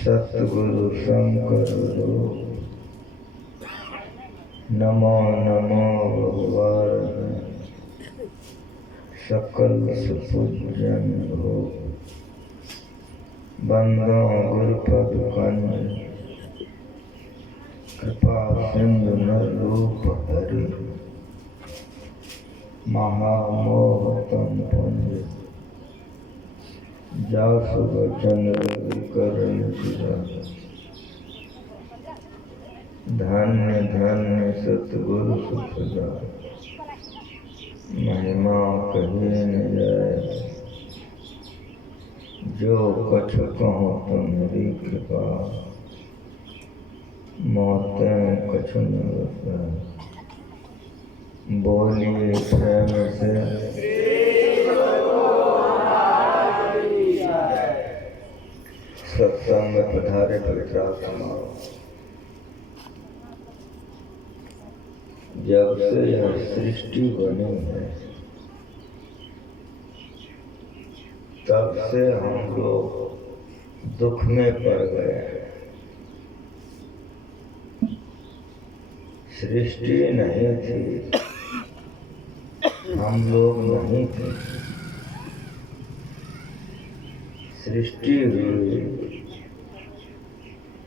सतगुरु शंकर हो, नमो नमो भगवान सकल सुपूजन हो। बंदो गुरुपद कंज कृपा सिंधु नर रूप हरि, महामोह तम पुंज जासु वचन विकरण सिरा। धन्य धन्य सतगुरु सुखदा, महिमा कहे न जाए। जो कछ कहूँ तुम्हारी कृपा, मौतें कछ न बसा। बोलिए प्रेम से सत्संग में पधारे पवित्र समाओ। जब से यह सृष्टि बनी है तब से हम लोग दुख में पड़ गए। सृष्टि नहीं थी, हम लोग नहीं थे। सृष्टि हुई,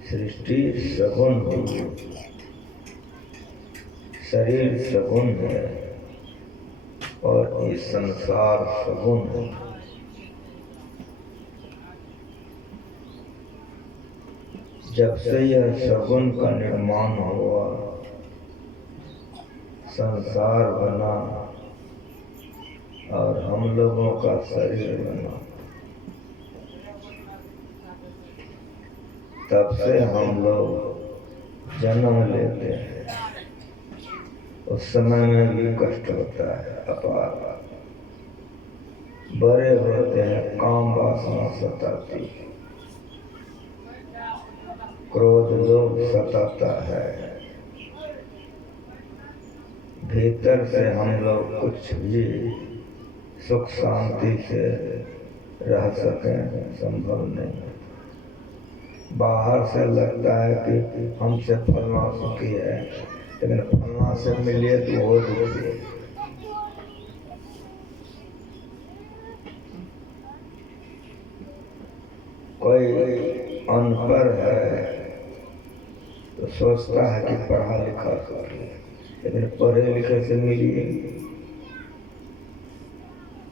सृष्टि सगुण हुई। शरीर सगुण है और ये संसार सगुण है। जब से यह सगुण का निर्माण हुआ, संसार बना और हम लोगों का शरीर बना, तब से हम लोग जन्म लेते हैं। उस समय में भी कष्ट होता है अपार। बड़े होते हैं, काम वासना सताती, क्रोध लोभ सताता है। भीतर से हम लोग कुछ भी सुख शांति से रह सकें संभव नहीं। बाहर से लगता है कि हमसे फलना सुखी है, लेकिन फलना से मिले तो वो दुखी है। कोई अनपढ़ है तो सोचता है कि पढ़ा लिखा कर ले, लेकिन पढ़े लिखे से मिलिए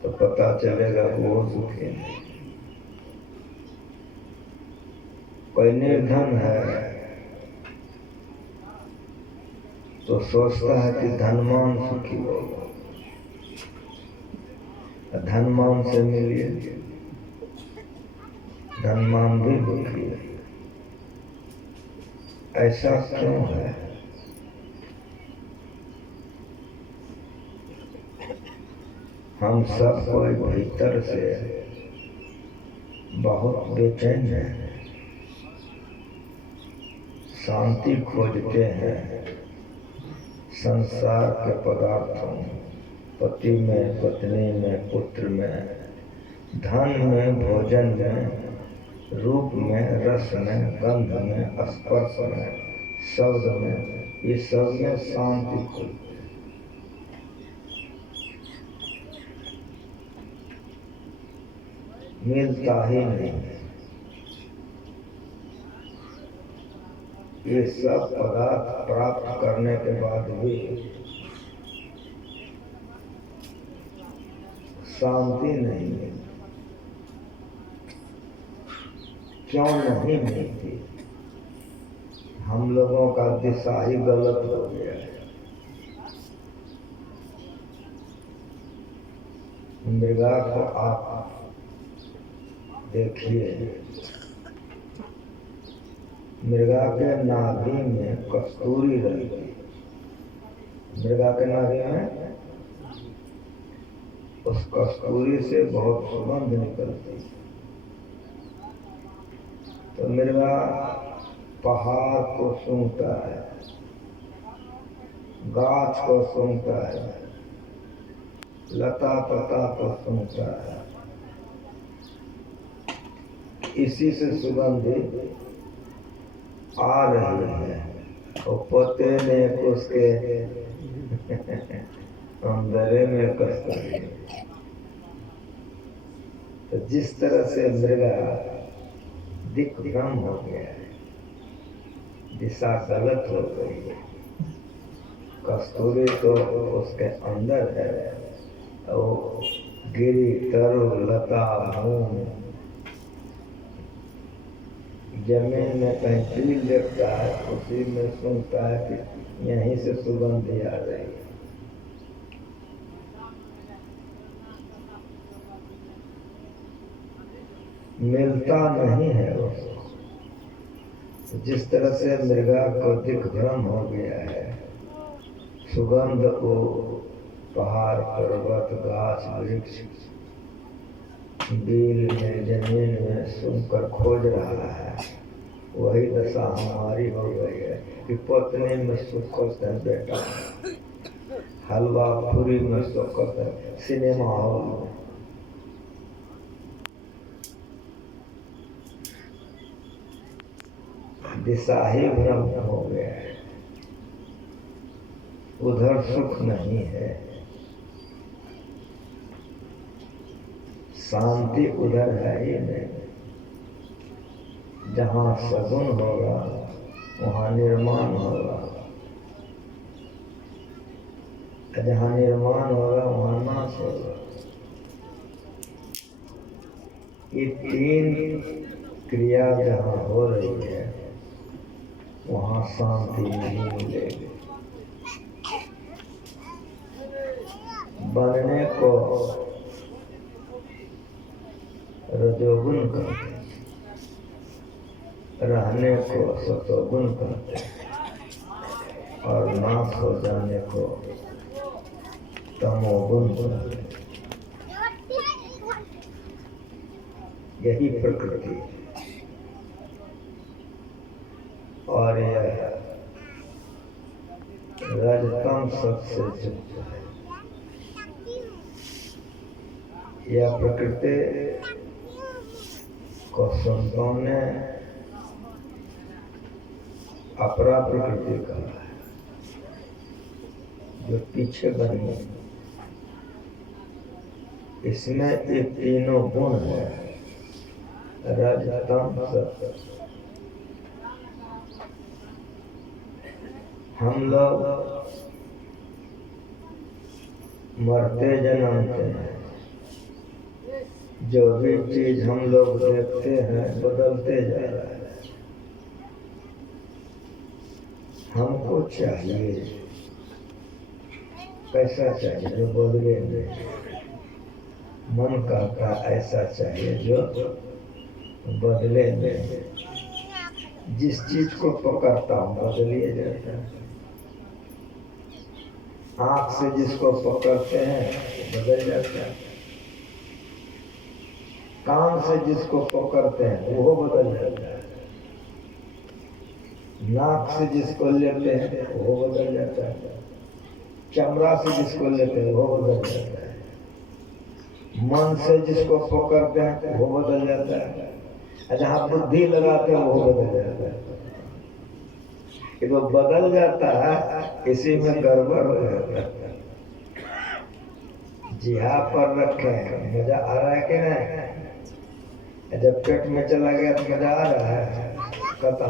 तो पता चलेगा कि वो सुखी है। कोई निर्धन है तो सोचता है कि धनवान सुखी होगा, धनवान से मिलिए धनवान भी दुखी है। ऐसा क्यों है? हम सब कोई भीतर से बहुत बेचैन हैं, शांति खोजते हैं। संसार के पदार्थों, पति में, पत्नी में, पुत्र में, धन में, भोजन में, रूप में, रस में, गंध में, स्पर्श में, शब्द में, ये सब में शांति खोजते हैं। मिलता ही नहीं। ये सब पदार्थ प्राप्त करने के बाद भी शांति नहीं है। क्यों नहीं मिलती? हम लोगों का दिशा ही गलत हो गया है। मृगा को आप देखिए, मृगा के नाभि में कस्तूरी रहती है। मृगा के नाभि में उस कस्तूरी से बहुत सुगंध निकलती है। तो मृगा पहाड़ को सूंघता है, गाछ को सूंघता है, लता पता को सूंघता है। इसी से सुगंध आ रही है और पते ने उसके अंदर में कस कर दी। तो जिस तरह से मृगा दिग्भ्रम हो गया है, दिशा गलत हो गई है, कस्तूरी तो उसके अंदर है, वो गिरी तरु लता मूंग जमीन में कहीं पील देखता है, उसी में सुनता है कि यहीं से सुगंधी आ रही है। मिलता नहीं है उसको। जिस तरह से मृगा को दिग्भ्रम हो गया है, सुगंध को पहाड़ पर्वत घास वृक्ष बील में जमीन में सुनकर खोज रहा है, वही दशा हमारी हो गई है कि पत्नी में सुखत है बेटा, हलवा पूरी में सुखत है सिनेमा हॉल में। दिशा ही भ्रम हो गया है, उधर सुख नहीं है, शांति उधर है ही नहीं। जहाँ सगुन होगा वहाँ निर्माण होगा, जहाँ निर्माण होगा वहाँ नाश होगा। ये तीन क्रिया जहाँ हो रही है वहाँ शांति नहीं मिलेगी। बनने को रजोगुण कहते, रहने को सतोगुण कहते, और नाश हो जाने को तमोगुण कहते। यही प्रकृति और यह रजतम सबसे युक्त है। यह प्रकृति को संतों ने अपरा प्रकृति कहा है, जो पीछे बनी। इसमें ये तीनों गुण है, रजतम सत्व। हम लोग मरते जन्मते हैं, जो भी चीज हम लोग देखते हैं बदलते जा रहा है। हमको चाहिए कैसा चाहिए जो बदले नहीं। मन कहता ऐसा चाहिए जो बदले नहीं। जिस चीज को पकड़ता हूँ बदलिए जाता है। आँख से जिसको पकड़ते हैं बदल जाता है, कान से जिसको पकड़ते हैं वो बदल जाता है, नाक से जिसको लेते हैं वो बदल जाता है, चमड़ा से जिसको लेते हैं वो बदल जाता है, मन से जिसको पकड़ते हैं वो बदल जाता है, जहाँ बुद्धि लगाते हैं वो बदल जाता है। कि वो बदल जाता है, इसी में गड़बड़ हो जाता है। जिहा पर रखे, मजा आ रहा है कि नहीं? जब पेट में चला गया तो मजा आ रहा है, कहता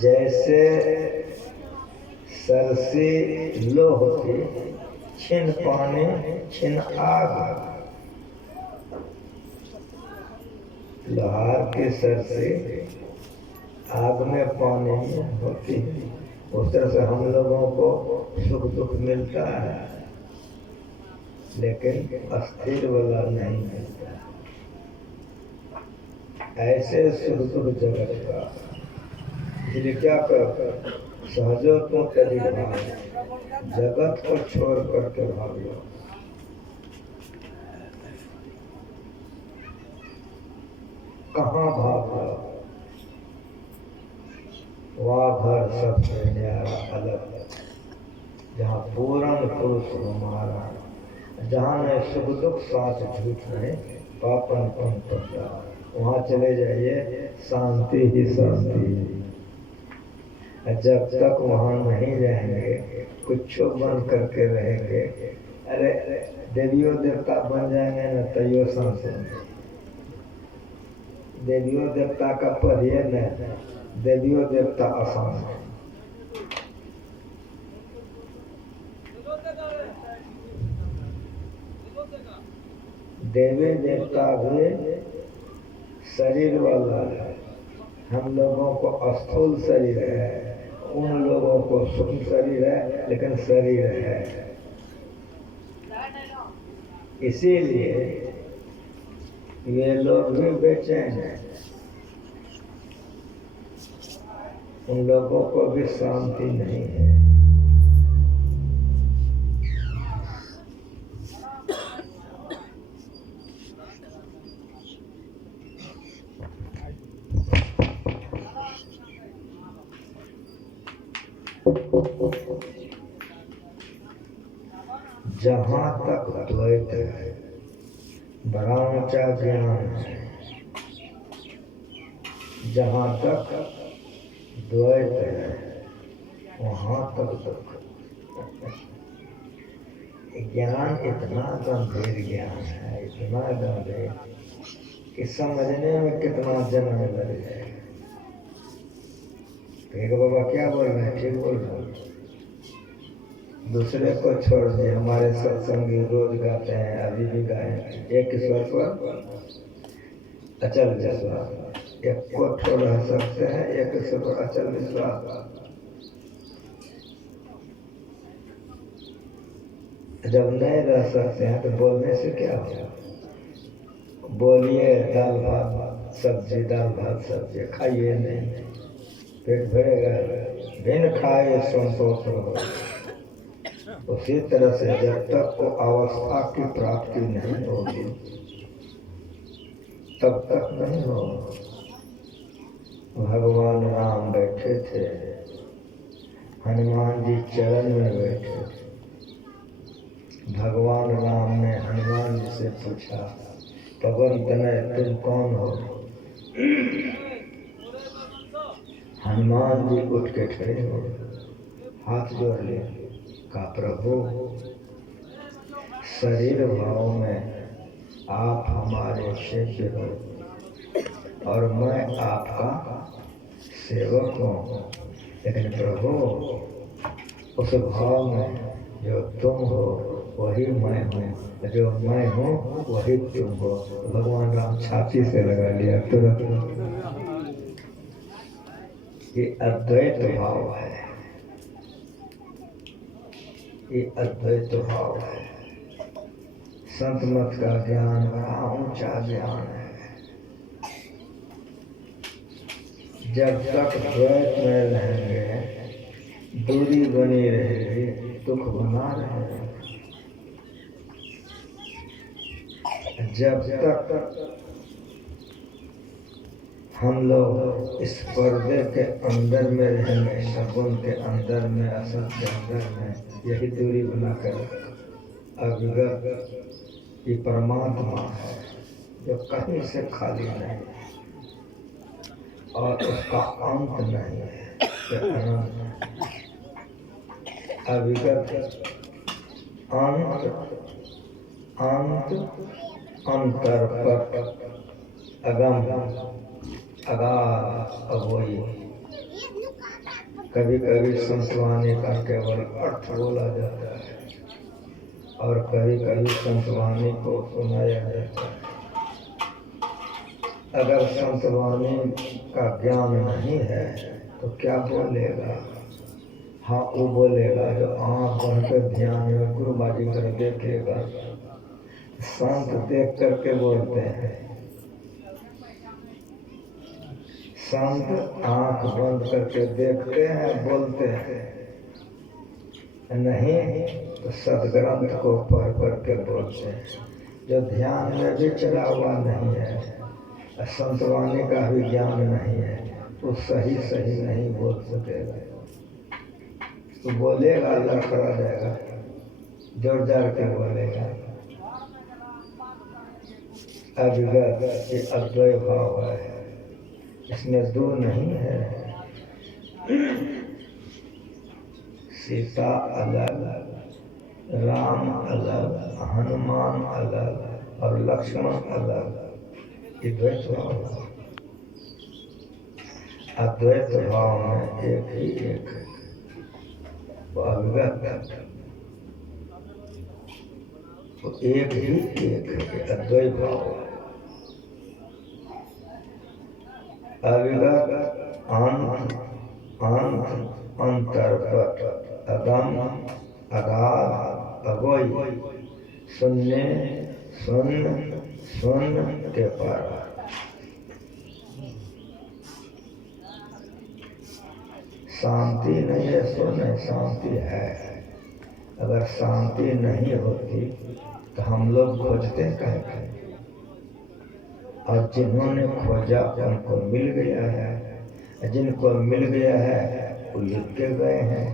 जैसे सरसी लो होती, छिन पानी छिन आग। लोहार के सर से आग में पानी में होती, उस तरह से हम लोगों को सुख दुख मिलता है, लेकिन अस्थिर वाला नहीं मिलता। ऐसे सुख दुख जगत का, इसलिए क्या कर सहजो तो कभी भाग, जगत को छोड़ करके भाग लो। कहाँ भाग लो? वह घर सबसे न्यारा अलग, जहाँ पूर्ण पुरुष हमारा, जहाँ न सुख दुख साथ झूठ नहीं पापन कौन पता। वहाँ चले जाइए, शांति ही शांति। जब तक वहाँ नहीं जाएंगे, कुछ बंद करके रहेंगे, अरे देवियों देवता बन जाएंगे न तैयो संशय। देवियों देवता का पढ़िए न, देवियों देवता आसान है। देवी देवता भी शरीर वाला है। हम लोगों को स्थूल शरीर है, उन लोगों को सूक्ष्म शरीर है, लेकिन शरीर है। इसीलिए ये लोग भी बेचैन हैं। उन लोगों को भी शांति नहीं है। जहाँ तक द्वैत है, बड़ा ऊंचा ज्ञान है। जहाँ तक द्वैत है, वहाँ तक दुख। ज्ञान इतना गंभीर ज्ञान है, इतना गंभीर कि समझने में कितना जन्म लग जाए। एक बाबा क्या बोल रहे हैं? ठीक बोल रहे हैं। दूसरे को छोड़ दे, हमारे सत्संगी रोज गाते हैं, अभी भी गाए। एक ईश्वर पर अचल विश्वास, एक को छोड़ रह सकते हैं, एक ईश्वर पर अचल विश्वास। जब नहीं रह सकते हैं तो बोलने से क्या होगा? बोलिए दाल भात सब्जी, दाल भात सब्जी खाइए नहीं, पेट भरेगा। बिन खाए संतोष हो। उसी तरह से जब तक वो अवस्था की प्राप्ति नहीं होगी, तब तक नहीं हो। भगवान राम बैठे थे, हनुमान जी चरण में बैठे थे। भगवान राम ने हनुमान जी से पूछा, पवन तनय तुम कौन हो? हनुमान जी उठ के खड़े हो, हाथ जोड़ लिए, कहा प्रभु शरीर भाव में आप हमारे शिष्य हो और मैं आपका सेवक हूँ, लेकिन प्रभु उस भाव में जो तुम हो वही मैं हूँ, जो मैं हूँ वही तुम हो। भगवान राम छाती से लगा लिया तुरंत। ये अद्वैत भाव है, ये अद्वैत भाव है। संत मत का ज्ञान बड़ा ऊंचा ज्ञान है। जब तक द्वैत में रहेंगे, दूरी बनी रहेगी, दुख बना रहेगा। जब तक हम लोग इस पर्दे के अंदर में रहेंगे, सगुन के अंदर में, असत के अंदर में, यही दूरी बनाकर अविगत ये परमात्मा है जो कहीं से खाली नहीं और उसका अंत नहीं है, अविगत अंत अंत अंतरपट अगम अगाध अवोई। कभी कभी संतवाणी का केवल अर्थ बोला जाता है और कभी कभी संतवाणी को सुनाया जाता है। अगर संतवाणी का ज्ञान नहीं है तो क्या बोलेगा? हाँ, वो बोलेगा जो आँख बंद कर ध्यान में गुरुबाजी कर देखेगा। संत देख करके बोलते हैं, संत आँख बंद करके देखते हैं, बोलते हैं नहीं तो सदग्रंथ को पढ़ करके बोलते हैं। जो ध्यान में भी चला हुआ नहीं है, संतवाणी का भी ज्ञान नहीं है, वो सही सही नहीं बोल सकेगा। तो बोलेगा लड़खड़ा जाएगा, जोर जार के बोलेगा। अविगत ये अद्वैत भाव है, इसमें दो नहीं है। सीता अलग, राम अलग, हनुमान अलग और लक्ष्मण अलग, ये द्वैत भाव है। अद्वैत भाव में एक ही एक है, वो अविगत, तो एक ही एक है, अद्वैत भाव है। अविगत अंत अंत अंतर्गत, अदम अगाध अगोई, शून्य शून्य शून्य के पार। शांति नहीं है सो नहीं, शांति है। अगर शांति नहीं होती तो हम लोग खोजते कहे, और जिन्होंने खोजा उनको मिल गया है, जिनको मिल गया है वो लिख के गए हैं।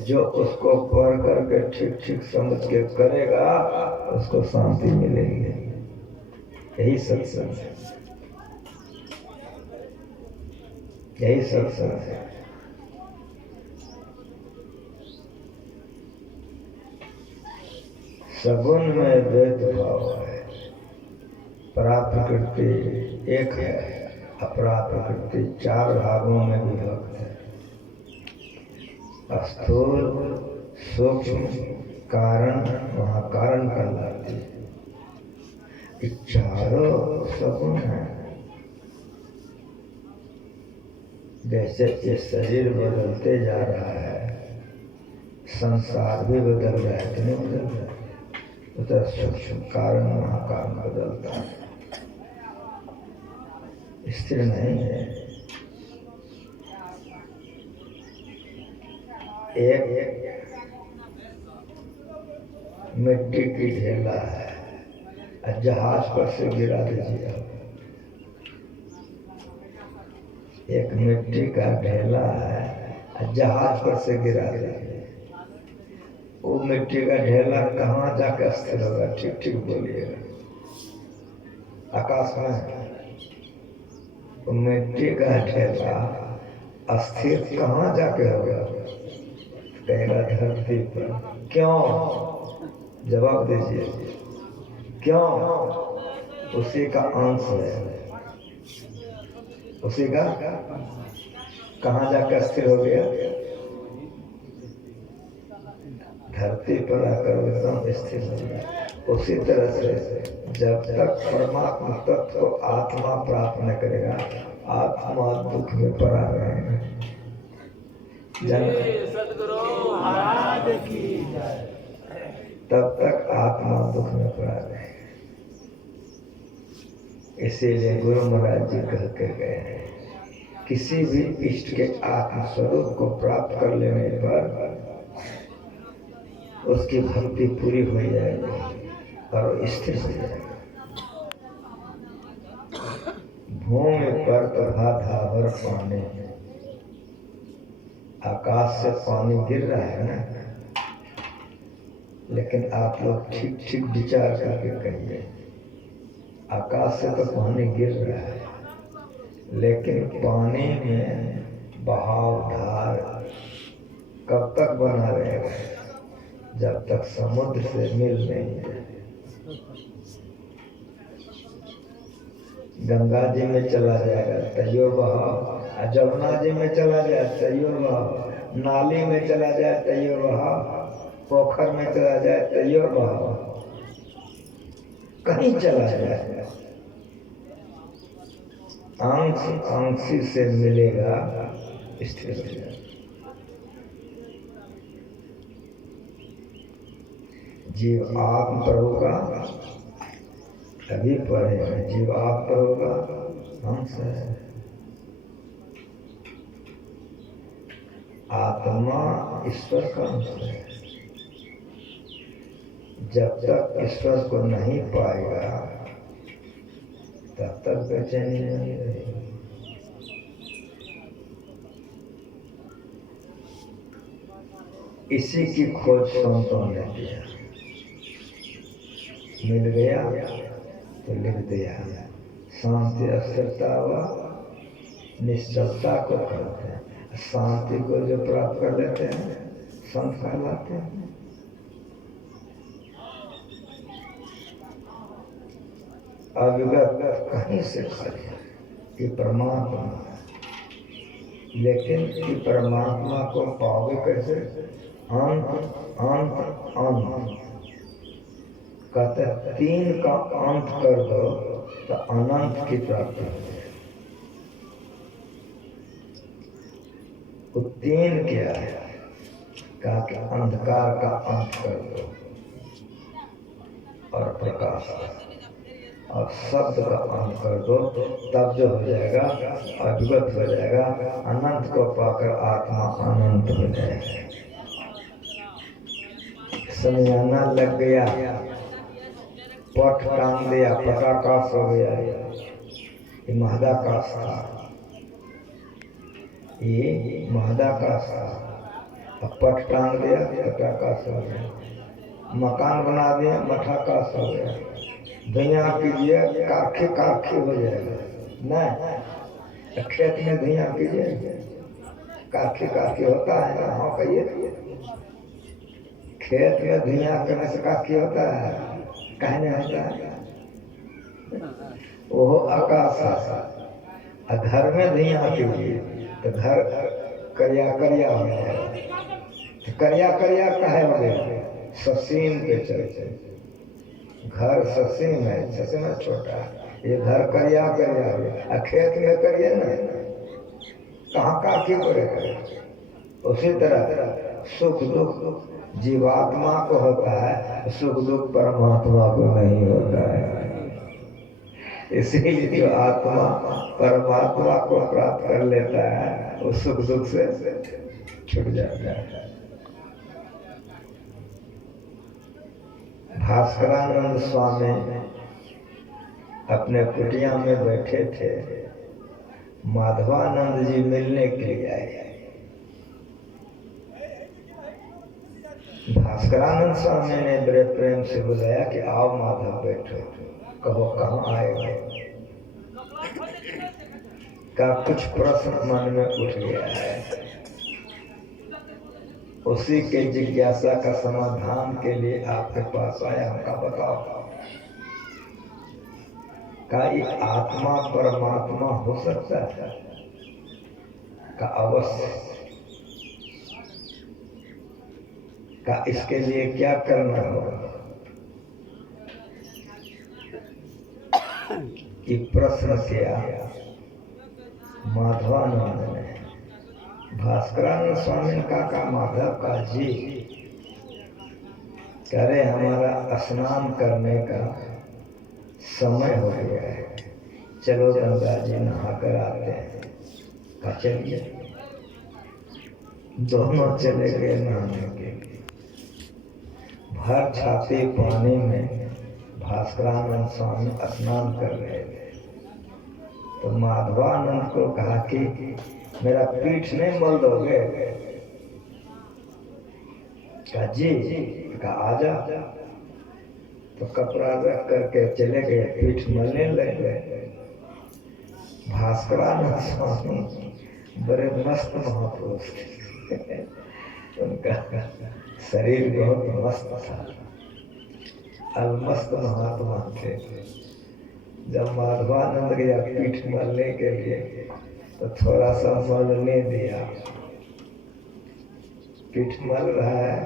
जो उसको पढ़ करके ठीक ठीक समझ के करेगा उसको शांति मिलेगी। यही सत्संग है, यही सत्संग है। सगुण में द्वैत भाव है। पराप्रकृति एक है, अपराप्रकृति चार भागों में विभक्त है। स्थूल सूक्ष्म कारण महाकारण कहलाती है। ये चारों सगुण है। जैसे ये शरीर बदलते जा रहा है, संसार भी बदल रहा है कि नहीं बदल रहा है? तो सूक्ष्म कारण महाकारण बदलता है, स्थिर नहीं है। एक मिट्टी की ढेला है, जहाज पर से गिरा दीजिए। एक मिट्टी का ढेला है, जहाज पर से गिरा दीजिए। वो मिट्टी का ढेला कहाँ जाकर स्थिर होगा? ठीक ठीक बोलिएगा। आकाश में वो मिट्टी का ढेला अस्थिर कहाँ जाके होगा? कहेगा धरती पर। क्यों? जवाब दीजिए। क्यों? उसी का अंश है, उसी का कहाँ जाकर स्थिर हो गया? धरती पर आकर एकदम स्थिर हो गया। उसी तरह से जब तक परमात्मा तत्व को आत्मा प्राप्त न करेगा, आत्मा दुख में पड़ा रहेगा। सद्गुरु महाराज की जय। तब तक आत्मा दुख में पड़ा रहेगा। इसीलिए गुरु महाराज जी कह के गए हैं, किसी भी इष्ट के आत्म स्वरूप को प्राप्त कर लेने पर उसकी भक्ति पूरी हो जाएगी और स्थिर हो जाएगी। भूमि पर धाधावर पानी, आकाश से पानी गिर रहा है ना, लेकिन आप लोग ठीक ठीक विचार करके कहिए, आकाश से तो पानी गिर रहा है, लेकिन पानी में बहाव धार कब तक बना रहेगा? जब तक समुद्र से मिल नहीं जाए। गंगा जी में चला जाएगा तैयो बहाव, जमुना जी में चला जाए तैयो बहाव, नाली में चला जाए तैयो बहाव, पोखर में चला जाए तैयो बहाव, कहीं चला जाए अंश अंशी से मिलेगा, स्थिर हो जाएगा। जीव आत्म प्रभु का अभी पढ़े हैं, जीव आत्म प्रभु का अंश है। आत्मा ईश्वर का अंश है। जब तक ईश्वर को नहीं पाएगा तब तक बेचैनी नहीं रहेगी। इसी की खोज संतों ने किया। मिल गया तो लिख दिया शांति अस्थिरता व निश्चलता को कहते हैं। शांति को जो प्राप्त कर लेते हैं संत कहलाते हैं। अविगत कहीं से खाली कि परमात्मा, लेकिन कि परमात्मा को पाओगे कैसे? अंत अंत अंत कहते हैं, 3 का अंत कर दो तो अनंत की प्राप्ति हो जाए। वो 3 क्या है? कहा कि अंधकार का अंत कर दो और प्रकाश और शब्द का अंत कर दो, तब जो हो जाएगा अद्भुत हो जाएगा। अनंत को पाकर आत्मा अनंत हो जाएगा। समझाना लग गया, पट टांग दिया, पटाकाश हो गया। ये महदाकाश था, ये महदाकाश था। अब पट टांग दिया, पटाकाश हो गया। मकान बना दिया, मठाकाश हो गया। धुआं कीजिए, काखे काखे हो जाएगा। नहीं, खेत में धुआं कीजिए, काखे काखे होता है ना? हाँ कहिए, खेत में धुआं करने से काखे होता है? कहने होता है वो आकाश है। घर में धुआं कीजिए तो घर करिया करिया हो जाएगा। तो करिया करिया कहे हो गया? ससीम के चलते। घर ससीम है, ससीम है छोटा, ये घर करिया करिया हो गया। खेत में करिए ना, कहाँ काकी करेगा? उसी तरह सुख दुख जीवात्मा को होता है, सुख दुख परमात्मा को नहीं होता है। इसीलिए जो आत्मा परमात्मा को प्राप्त कर लेता है वो सुख दुख से छूट जाता है। भास्करानंद स्वामी अपने कुटिया में बैठे थे, माधवानंद जी मिलने के लिए आए। भास्करानंद स्वामी ने बड़े प्रेम से बुलाया कि आओ माधव बैठो। कहो कहाँ आए? का कुछ प्रश्न मन में उठ गया है, उसी के जिज्ञासा का समाधान के लिए आपके पास आया हूँ। का बताओ, का ये आत्मा परमात्मा हो सकता है? का अवश्य। का इसके लिए क्या करना होगा? कि प्रश्न किया माधवानंद ने। भास्करानंद स्वामी ने कहा माधव का जी, कह रहे हमारा स्नान करने का समय हो गया है, चलो गंगा जी नहा कर आते हैं। कहा चलिए। दोनों चले गए नहाने के लिए। भर छाती पानी में भास्करानंद स्वामी स्नान कर रहे थे। तो माधवानंद को कहा कि मेरा पीठ नहीं मल दोगे? कहा जी। कहा आजा। तो कपड़ा रख करके चले गए, पीठ मलने लगे। भास्करानंद स्वामी बड़े मस्त महापुरुष थे। उनका शरीर बहुत मस्त था, अलमस्त महात्मा थे। जब माधवानंद गया पीठ मलने के लिए तो थोड़ा सा मलने दिया। पीठ मल रहा है,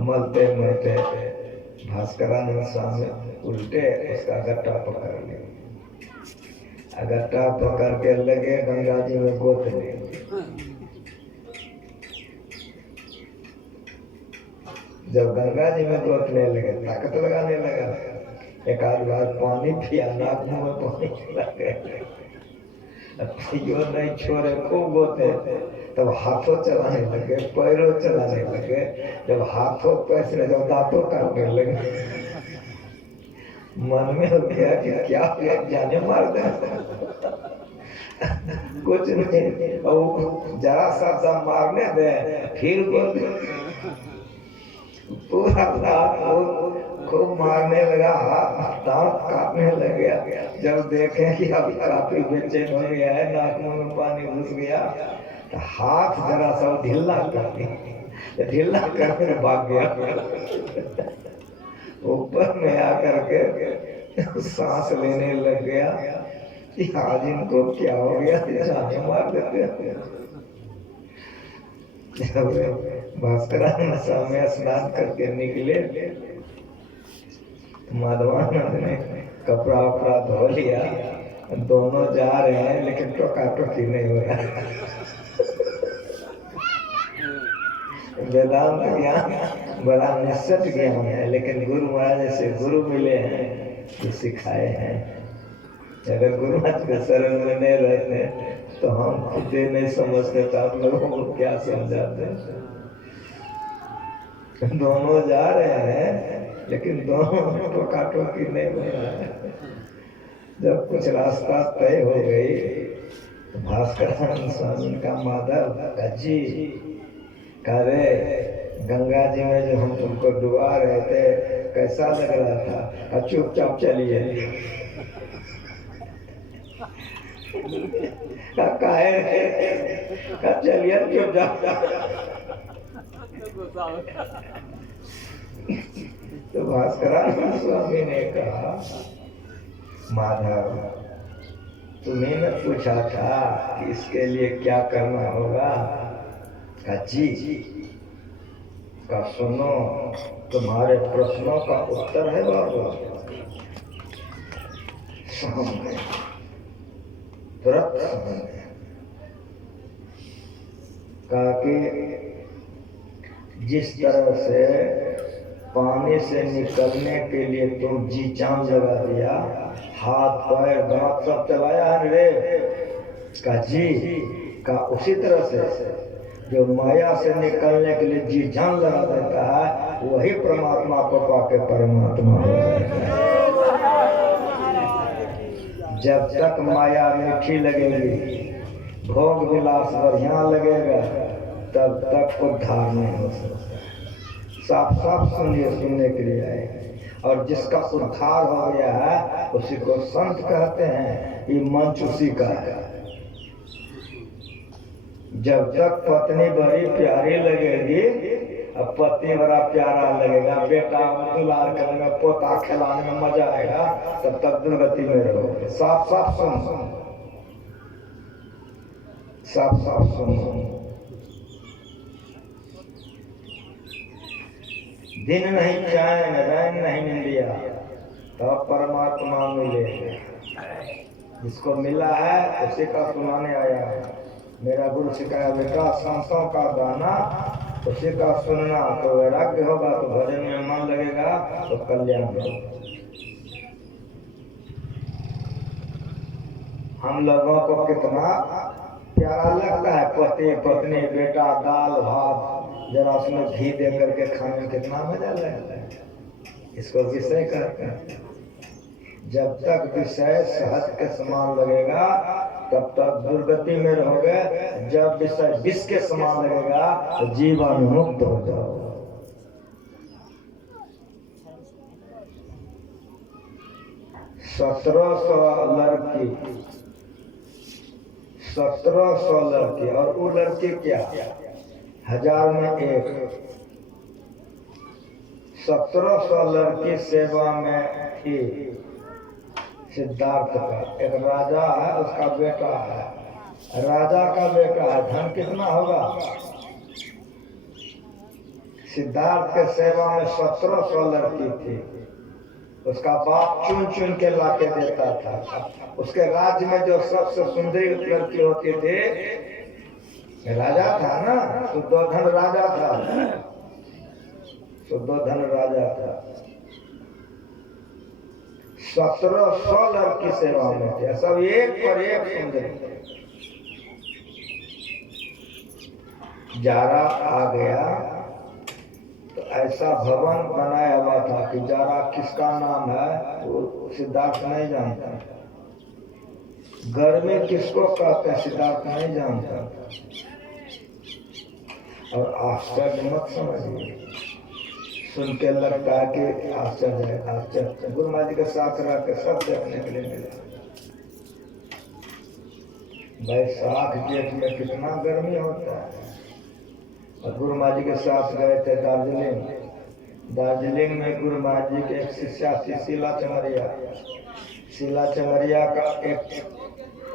मलते मलते भास्करानंद स्वामी उल्टे उसका गट्टा पकड़ लिया। गट्टा पकड़ के लगे गंगा जी में गोतने। जब गंगा जी में गोतने लगे, ताकत लगाने लगा। एक आध बार पानी पिया, नाक मुंह में पानी लगे, नहीं छोड़े, खूब गोते। तब हाथों चलाने लगे, पैरों चलाने लगे। जब हाथों पैर से जब दांतों काटने लगे, मन में हो गया कि क्या जाने मार दे। कुछ नहीं, जरा सा दम मारने दे, फिर बोलते। पूरा रात खूब मारने लगा हाथ। दांत काटने लग गया। जब देखे कि अब काफी बेचैन हो गया है, नाक मुंह में पानी घुस गया, तो हाथ जरा सा ढीला कर दिया, ढीला करके भाग गया। ऊपर में आकर के सांस लेने लग गया कि आज इनको क्या हो गया, जाने मार देते हैं। भास्करानंद स्वामी स्नान करके निकले, माधवानंद ने कपड़ा वपड़ा धो लिया, दोनों जा रहे हैं लेकिन टोका-टोकी नहीं हो रहा। वेदांत ज्ञान बड़ा निश्चित ज्ञान है, लेकिन गुरु महाराज से गुरु मिले हैं जो सिखाए हैं। अगर गुरु महाराज के शरण में नहीं रहते तो हम खुद ही नहीं समझते तो आप लोगों को क्या समझाते। दोनों जा रहे हैं लेकिन दोनों टोका-टोकी नहीं हो रहा है। जब कुछ रास्ता तय हो गई तो भास्करानंद स्वामी का माधव जी करे, गंगा जी में जो हम तुमको डुबा रहे थे कैसा लग रहा था? चुपचाप चलिए। चलिए चुपचाप। तो भास्करानंद स्वामी ने कहा, माधव तुम्हें न पूछा था कि इसके लिए क्या करना होगा? का जी का सुनो, तुम्हारे प्रश्नों का उत्तर है बाबू सामने, तुरंत सामने। कहा कि जिस तरह से पानी से निकलने के लिए तुम जी जान लगा दिया, हाथ पैर दांत सब चलाया रे का जी का, उसी तरह से जो माया से निकलने के लिए जी जान लगा देता है वही परमात्मा को पाके परमात्मा हो जाता है। जब तक माया मीठी लगेगी, भोग विलास बढ़िया लगेगा, तब तक उद्धार नहीं हो सकता। साफ साफ सुनिए, सुनने के लिए आए। और जिसका उद्धार हो गया है उसी को संत कहते हैं। ये मंच उसी का है। जब तक पत्नी बड़ी प्यारी लगेगी, अब पति बड़ा प्यारा लगेगा, बेटा दुलार करने में, पोता खिलाने में मजा आएगा, तब तक दुर्गति में रहोगे। साफ साफ सुनो, साफ साफ सुनो। दिन नहीं चैन, रैन नहीं निंदिया, तो परमात्मा मिले। जिसको मिला है उसी का सुनाने आया है। मेरा गुरु सिखाया, बेटा सांसों का गाना उसी का सुनना, तो वैराग्य होगा, तो भजन में मन लगेगा, तो कल्याण होगा। हम लोगों को कितना प्यारा लगता है पति पत्नी, बेटा दाल भात, जरा उसमें घी दे करके खाने में कितना मजा लगता है। इसको विषय कहते हैं। जब तक विषय सहज के समान लगेगा तब तक दुर्गति में रहोगे। जब विषय विष के समान लगेगा तो जीवन मुक्त हो जाओगे। 1700 लड़की, और वो लड़की क्या 1000 में एक। 1700 लड़की सेवा में थी। सिद्धार्थ का एक राजा है, उसका बेटा है, राजा का बेटा है, धन कितना होगा। सिद्धार्थ के सेवा में 1700 लड़की थी। उसका बाप चुन चुन के लाके देता था। उसके राज्य में जो सबसे सुंदरी लड़की होती थी, राजा था ना, शुद्धोधन राजा था, शुद्धोधन राजा था। 1700 लड़की सेवा में थे, सब एक पर एक सुंदर। जारा आ गया तो ऐसा भवन बनाया हुआ था कि जारा किसका नाम है वो सिद्धार्थ नहीं जानता। गर्मी किसको कहते हैं सिद्धार्थ नहीं जानता। और आश्चर्य मत समझिए, सुन के लगता है कि आश्चर्य है, आश्चर्य। गुरु महाराज जी के साथ रह के सब देखने के लिए मिला। बैसाख जेठ में कितना गर्मी होता है। और गुरु महाराज जी के साथ गए थे दार्जिलिंग। दार्जिलिंग में गुरु महाराज जी के एक शिष्या थी शीला चमरिया। शीला चमरिया का एक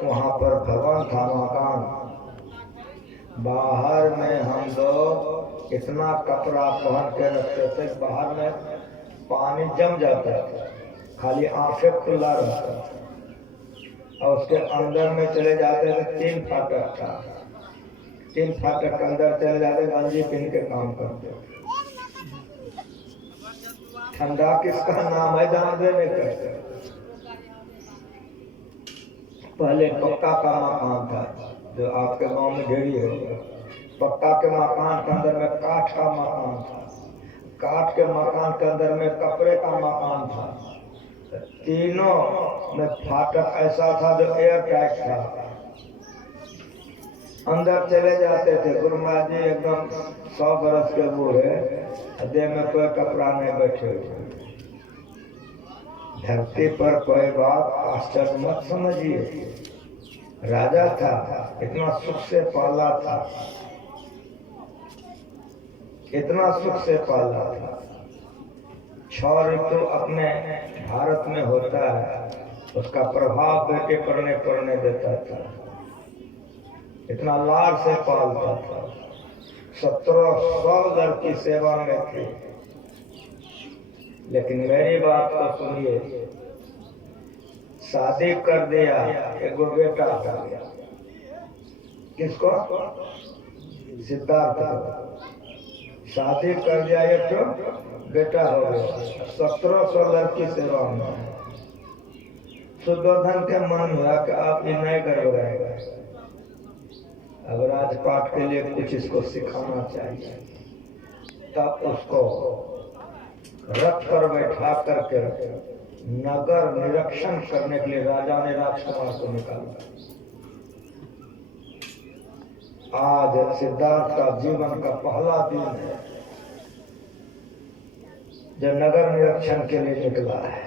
वहाँ पर भवन था, मकान। बाहर में हम लोग इतना कपड़ा पहन के रखते थे, बाहर में पानी जम जाता था, खाली आंखें खुला रहता था। और उसके अंदर में चले जाते थे, 3 फाटक था, 3 फाटक के अंदर चले जाते, गंजी पहन के काम करते थे। ठंडा किसका नाम है जान देने का। पहले पक्का का मकान था, जो आपके गांव में ढेरी है। पक्का के मकान के अंदर में काठ का मकान था, काठ के मकान के अंदर में कपड़े का मकान था। तीनों में फाटक ऐसा था जो एयर टाइट था। अंदर चले जाते थे। गुरु महाराज जी एकदम 100 बरस के बूढ़े, देह में कोई कपड़ा नहीं, बैठे हुए। धरती पर कोई बात आश्चर्य मत समझिए। राजा था, इतना सुख से पाला था, इतना सुख से पाला था। 6 ऋतु अपने भारत में होता है, उसका प्रभाव बेटे पढ़ने देता था। इतना लाड से पालता था। 1700 लड़की सेवा में थी। लेकिन मेरी बात को सुनिए, शादी कर दिया, एक बेटा आ गया। किसको? सिद्धार्थ को। शादी कर दिया, एक तो बेटा हो गया। 1700 लड़की सेवा में। सुदोधन के मन हुआ कि आप ये नहीं गड़बड़ाएगा, अब राजपाट के लिए कुछ इसको सिखाना चाहिए। तब उसको रथ पर बैठा करके नगर निरीक्षण करने के लिए राजा ने राजकुमार को निकाला। आज सिद्धार्थ का जीवन का पहला दिन है जो नगर निरीक्षण के लिए निकला है।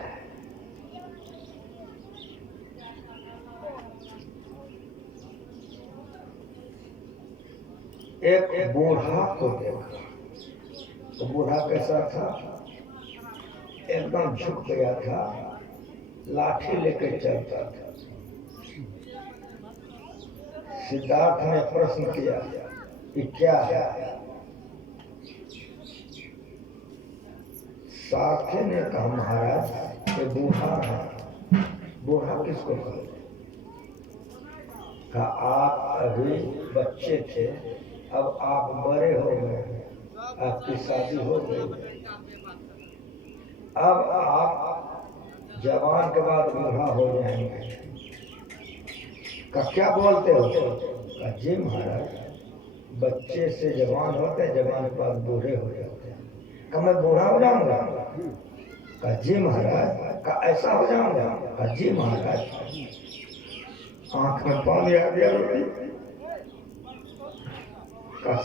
एक बूढ़ा को देखा। तो बूढ़ा कैसा था? एकदम झुक गया था, लाठी लेकर चलता था। सिद्धार्थ ने प्रश्न किया कि क्या है? सारथी ने कहा, महाराज ये बूढ़ा है। बूढ़ा किसको कहते? कहा आप अभी बच्चे थे, अब आप बड़े हो गए, आपकी शादी हो गई, अब आप जवान के बाद बूढ़ा हो जाएंगे। का क्या बोलते हो? का जी महाराज, बच्चे से जवान होते हैं, जवान के बाद बूढ़े हो जाते हैं। का मैं बूढ़ा हो जाऊंगा? का जी महाराज। का ऐसा हो जाऊंगा? का जी महाराज। आंख में पानी आ गया। का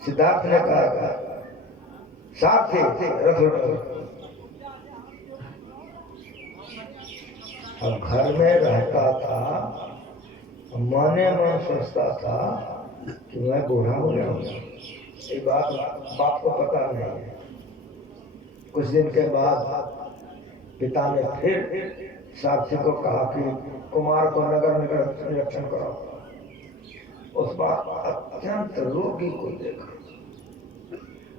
सिद्धार्थ ने कहा, साथ ही रथ। अब घर में रहता था, मने मन सोचता था कि मैं बूढ़ा हो जाऊंगा। ये बात बाप को पता नहीं है। कुछ दिन के बाद पिता ने फिर सारथी को कहा कि कुमार को नगर निरीक्षण करो। उस बात अत्यंत रोगी को देखा।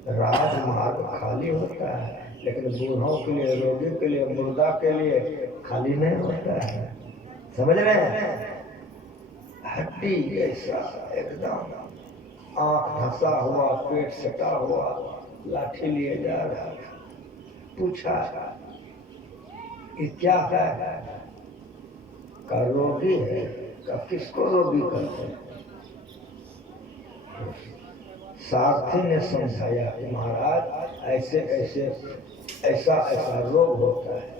राजमार्ग खाली होता है, लेकिन बूढ़ों के लिए, रोगी के लिए, मुर्दा के लिए खाली नहीं होता है। समझ रहे हैं? हड्डी जैसा एकदम, आंख धंसा हुआ, पेट सटा हुआ, लाठी लिए जा रहा। पूछा ये क्या है? का रोगी है। का किसको रोगी कहते हैं? सारथी ने समझाया कि महाराज ऐसे ऐसे ऐसा ऐसा रोग होता है,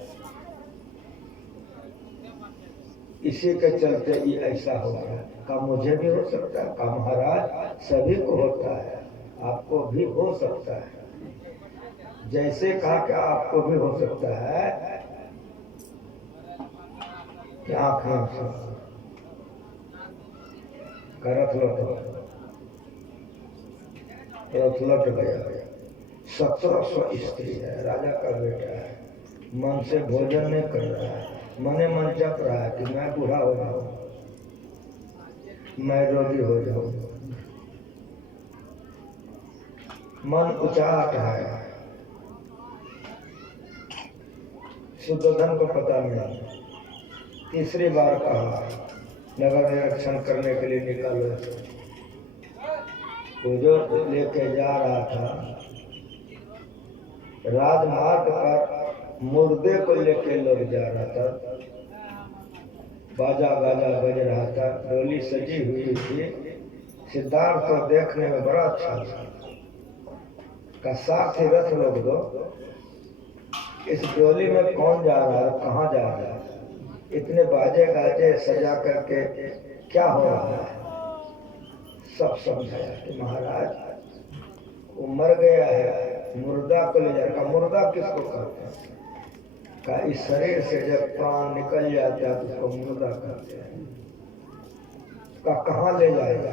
इसी के चलते ये ऐसा हो गया। का मुझे भी हो सकता है? का महाराज सभी को होता है, आपको भी हो सकता है। जैसे कहा कि आपको भी हो सकता है कि आंख में करत लौट गया। 1700 स्त्री है, राजा का बेटा है, मन से भोजन नहीं कर रहा है, मने मन जप रहा है कि मैं बूढ़ा हो जाऊं, मैं रोगी हो जाऊं। मन उचाट है। शुद्धोधन को पता नहीं। तीसरी बार कहा नगर निरीक्षण करने के लिए निकालो। वो जो लेके जा रहा था राजमार्ग पर मुर्दे को लेके लोग जा रहा था, बाजा गाजा बज रहा था, डोली सजी हुई थी। सिद्धार्थ को देखने में बड़ा अच्छा था। का साथी रथ लोग दो, इस डोली में कौन जा रहा है, कहाँ जा रहा है, इतने बाजे गाजे सजा करके क्या हो रहा है। सब समझाया कि महाराज वो मर गया है, मुर्दा को ले जाएगा। मुर्दा किसको कहते हैं? का इस शरीर से जब प्राण निकल जाता है तो उसको मुर्दा कहते हैं। का कहाँ ले जाएगा?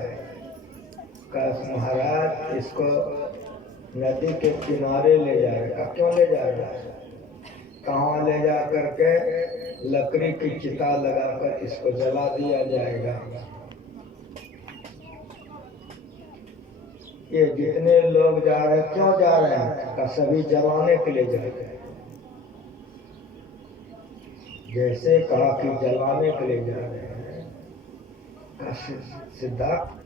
का महाराज इसको नदी के किनारे ले जाएगा। क्यों ले जाएगा? कहाँ ले जा करके लकड़ी की चिता लगाकर इसको जला दिया जाएगा। ये जितने लोग जा रहे हैं, क्यों जा रहे हैं? का सभी जलाने के लिए जा रहे हैं। जैसे कहा कि जलाने के लिए जा रहे हैं, का सिद्धार्थ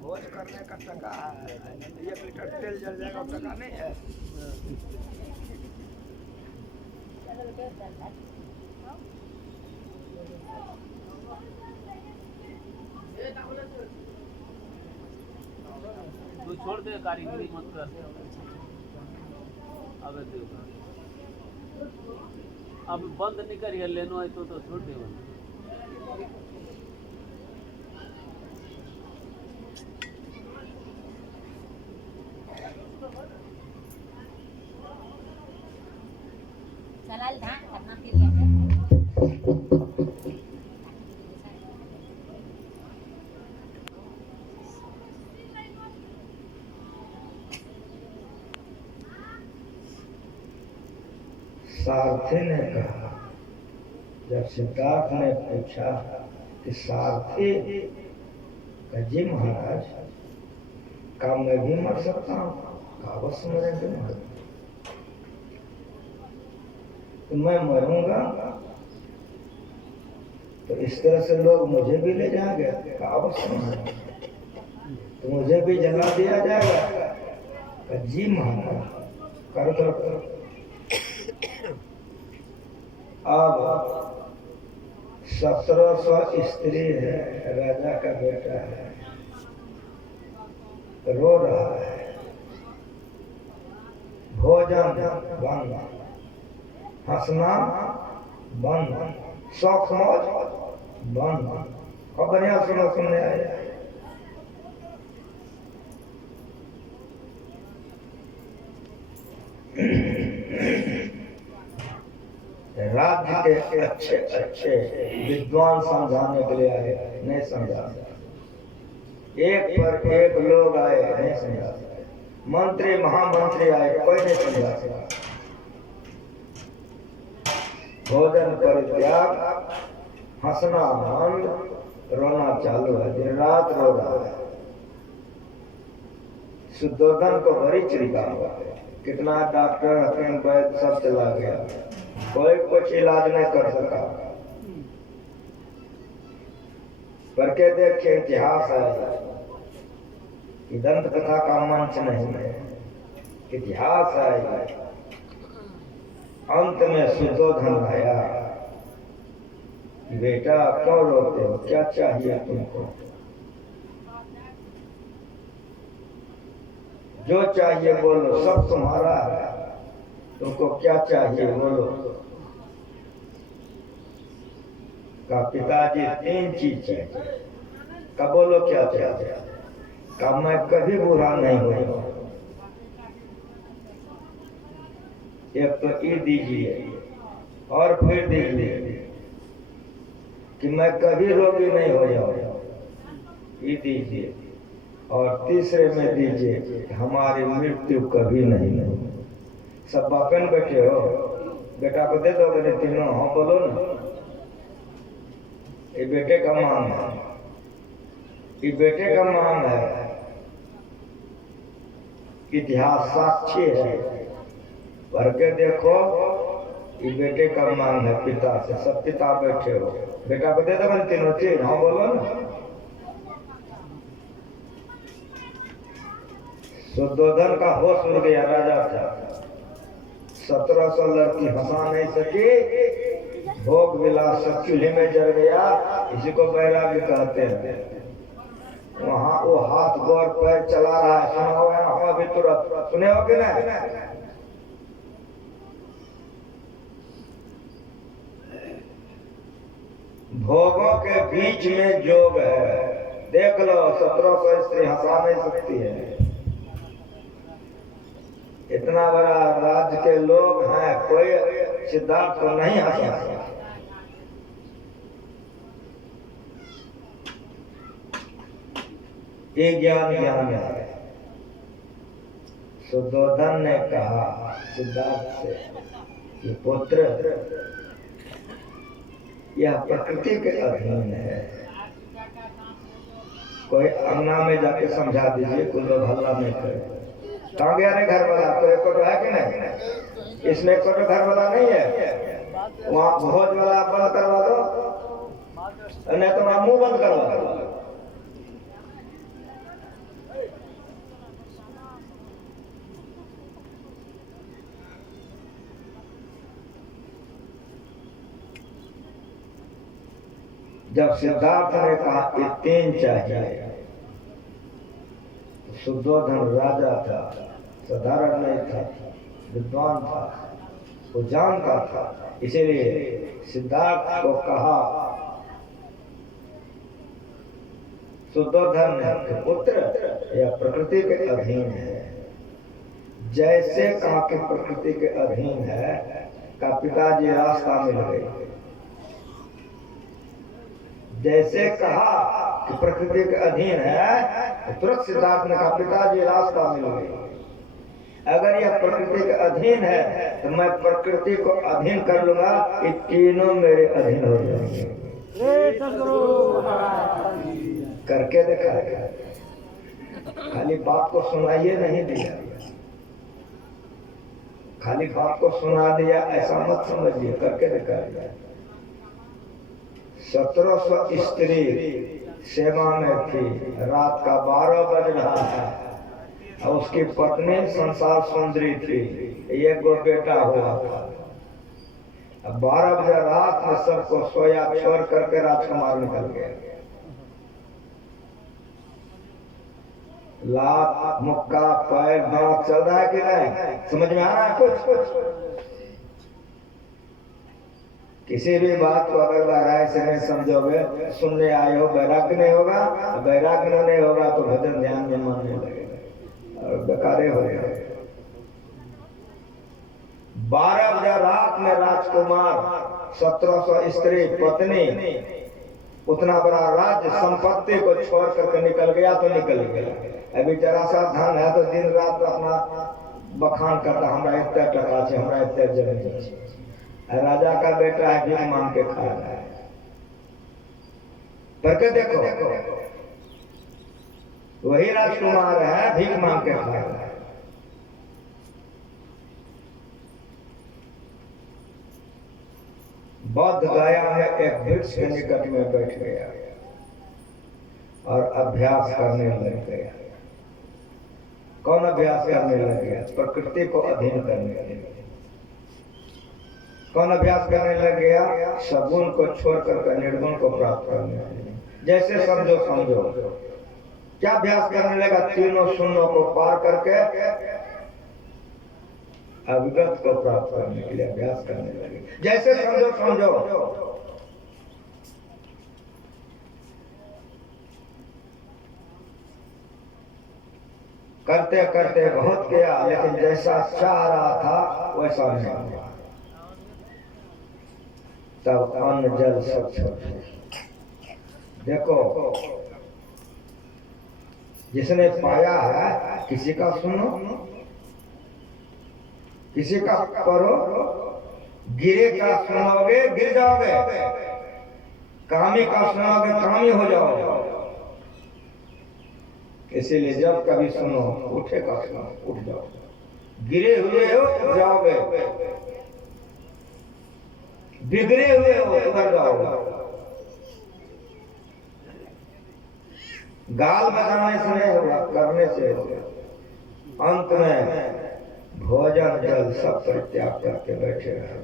भोज करने का टका है, 1 लीटर तेल जल जाएगा, टका नहीं है। तू छोड़ दे, कारीगरी मत कर। अब बंद नहीं करिए, लेनो है तो छोड़ दे। चलाल धा करना फिर सारथी ने कहा, जब सिद्धार्थ ने पूछा कि सारथी का जी महाराज का मैं भी मर सकता हूँ? अवश्य मरेंगे महाराज। तो मैं मरूंगा तो इस तरह से लोग मुझे भी ले जाएंगे? अवश्य मरेंगे। तो मुझे भी जला दिया जाएगा? जी महाराज कर दो। अब 1700 स्त्री है, राजा का बेटा है, रो रहा है। भोजन बंद, हंसना बंद, शौक मौज बंद। और बढ़िया सुनो, सुनने आए। राज्य के अच्छे अच्छे विद्वान समझाने के लिए आए, नहीं समझा। एक पर एक लोग आए, नहीं समझा। मंत्री महामंत्री आए, कोई नहीं समझा सका। भोजन परित्याग, हंसना बंद, रोना चालू है। दिन रात रो रहा है। शुद्धोधन को बड़ी चिंता हुआ। कितना डॉक्टर हकीम वैद्य सब चला गया, कोई कुछ इलाज नहीं कर सका। करके देखे इतिहास है कि दंत कथा का मंच नहीं है, इतिहास है अंत में सुद्धोधन आया। बेटा क्यों रोते हो, क्या चाहिए तुमको? जो चाहिए बोलो, सब तुम्हारा है, तुमको क्या चाहिए बोलो। का पिताजी 3 चीज चाहिए। का बोलो क्या चाहिए? का मैं कभी बुरा नहीं हुआ। एक तो ये दीजिए और फिर दीजिए कि मैं कभी रोगी नहीं हो जाऊँ, ये दीजिए। और तीसरे में दीजिए कि हमारी मृत्यु कभी नहीं हो। सब बापन बैठे हो, बेटा को दे दोगे नहीं तीनों? हाँ बोलो ना। ये बेटे का मांग है, ये बेटे का मांग है। इतिहास साक्षी है, पढ़ के देखो। ये बेटे का मांग है पिता से। सब पिता बैठे हो, बेटा को दे दोगे तीनों चीज? हाँ बोलो ना। शुद्धोधन का होश उड़ गया। राजा था, 1700 लड़की हंसा नहीं सकी, भोग विलास सब चूल्हे में जल गया। इसी को वैराग्य कहते हैं। वहां वो हाथ गौर पैर चला रहा है, सुना हुआ है अभी तुरंत, सुने हो कि नहीं? भोगों के बीच में जोग है। देख लो, 1700 स्त्री हंसा नहीं सकती है। इतना बड़ा राज्य के लोग हैं, कोई सिद्धार्थ को नहीं हंसा सकता। ये ज्ञान है। शुद्धोधन ने कहा सिद्धार्थ से कि पुत्र, यह प्रकृति के अधीन है। कोई अंगना में जाके समझा दीजिए, कोई लोग हल्ला नहीं करे। कहाँ गया रे घर वाला? तो एक है कि नहीं? इसमें एक घर वाला नहीं है। वहाँ भोज वाला बंद करवा दो, नहीं तो वहाँ मुंह बंद करवा दो। जब सिद्धार्थ ने कहा ये 3 चाहिए, तो शुद्धोधन राजा था, साधारण नहीं था, विद्वान था, वो जानता था। इसीलिए सिद्धार्थ को कहा, शुद्धोधन ने, पुत्र यह प्रकृति के अधीन है। जैसे कहा कि प्रकृति के अधीन है, का पिताजी रास्ता मिल गई। जैसे कहा कि प्रकृति के अधीन है, तो तुरंत सिद्धार्थ ने कहा पिताजी रास्ता मिल गई। अगर यह प्रकृति के अधीन है तो मैं प्रकृति को अधीन कर लूंगा, ये तीनों मेरे अधीन हो जाएंगे। करके देखा, खाली बात को सुनाइए नहीं दिया, खाली बात को सुना दिया ऐसा मत समझिए, करके देखा दिया। 1700 स्त्री सेवा में थी, रात का 12 बज रहा है, और उसकी पत्नी संसार सुंदरी थी, एक गो बेटा हुआ था। 12 बजे रात में सबको सोया छोड़ करके राजकुमार निकल गया। लात मुक्का पैर दांत चल रहा है कि नहीं? समझ में आ रहा है कुछ? किसी भी बात को अगर गहराई से नहीं समझोगे, सुनने आए हो, वैराग्य नहीं होगा, वैराग्य नहीं होगा तो भजन ध्यान में मन नहीं लगेगा और बेकारे हो जाएगा। 12 बजे रात में राजकुमार, 1700 स्त्री पत्नी, उतना बड़ा राज्य संपत्ति को छोड़ करके निकल गया तो निकल गया। अभी जरा सा धन है तो दिन रात अपना बखान करता, हमरा इतना टका है, हमरा इतना जमीन है। राजा का बेटा है, भीख मांग के खा रहा है। करके देखो, वही राजकुमार है, भीख मांग के खा रहा है। बौद्ध गया में एक वृक्ष के निकट में बैठ गया और अभ्यास करने लग गया। कौन अभ्यास करने लग गया? प्रकृति को अधीन करने के लिए। कौन अभ्यास करने लग गया? सगुण को छोड़ कर निर्गुण को प्राप्त करने के लिए। जैसे समझो समझो, क्या अभ्यास करने लगा? तीनों शून्यों को पार करके अविगत को प्राप्त करने के लिए अभ्यास करने लगे। जैसे समझो समझो, करते करते बहुत किया, लेकिन जैसा चाह रहा था वैसा नहीं हुआ। तब अन्न जल सब छोड़ दिया। देखो, जिसने पाया है किसी का सुनो, किसी का करो, गिरे का सुनोगे गिर जाओगे, कामी का सुनोगे कामी हो जाओगे। इसीलिए जब कभी सुनो उठे का सुनो, उठ जाओ। गिरे हुए हो उठ जाओगे, बिगड़े हुए हो उधर जाओगे। गाल बजाने से नहीं होगा, करने से होगा। अंत में भोजन जल सब परित्याग करके बैठे रहे।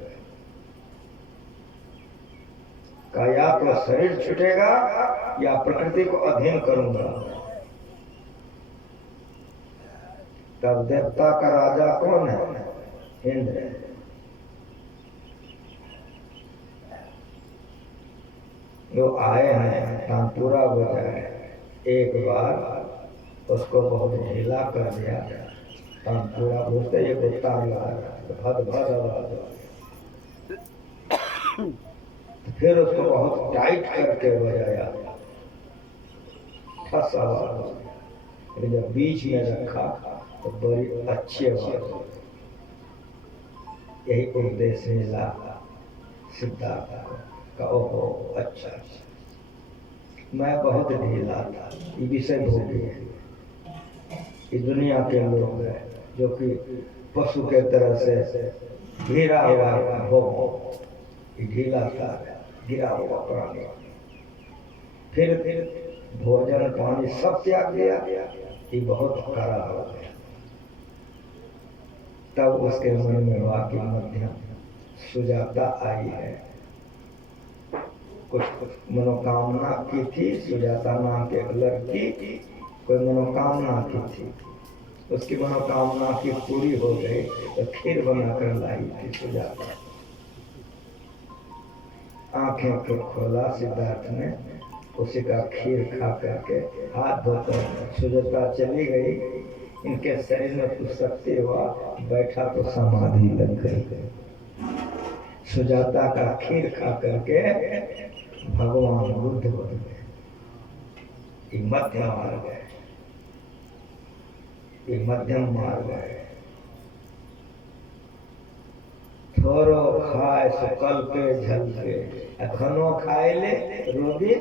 का या तो शरीर छूटेगा या प्रकृति को अधीन करूंगा। तब देवता का राजा कौन है? इंद्र। जो आए हैं तानपुरा बजाए, एक बार उसको बहुत ढीला कर दिया। तानपुरा बोलते ये तार लगा, भद भद आवाज। फिर उसको बहुत टाइट करके बजाया, ठस आवाज। जब बीच में रखा तो बड़ी अच्छी आवाज। यही उपदेश मिला सिद्धार्थ का। ओहो अच्छा, मैं बहुत ढीला था। ये विषय भोगी है, ये दुनिया के लोग हैं जो कि पशु के तरह से गिरा हुआ भोग, ढीला था, गिरा हुआ प्राणी। फिर भोजन पानी सब त्याग दिया, ये बहुत कड़ा हो गया। तब उसके मन में वाकई मध्यम सुजाता आई है। कुछ मनोकामना की थी। सुजाता नाम के एक लड़की कोई मनोकामना की थी, उसकी मनोकामना की पूरी हो गई तो खीर बनाकर लाई थी सुजाता। आंखें को खोला सिद्धार्थ ने, उसी का खीर खा करके हाथ धोकर सुजाता चली गई। इनके शरीर में कुछ शक्ति हुआ, बैठा तो समाधि लग गई। सुजाता का खीर खा करके भगवान बुद्ध बन गए। ये मध्यम मार्ग है, ये मध्यम मार्ग है। थोरो खाए सकल पे झलके, घनो खाए ले रोगी,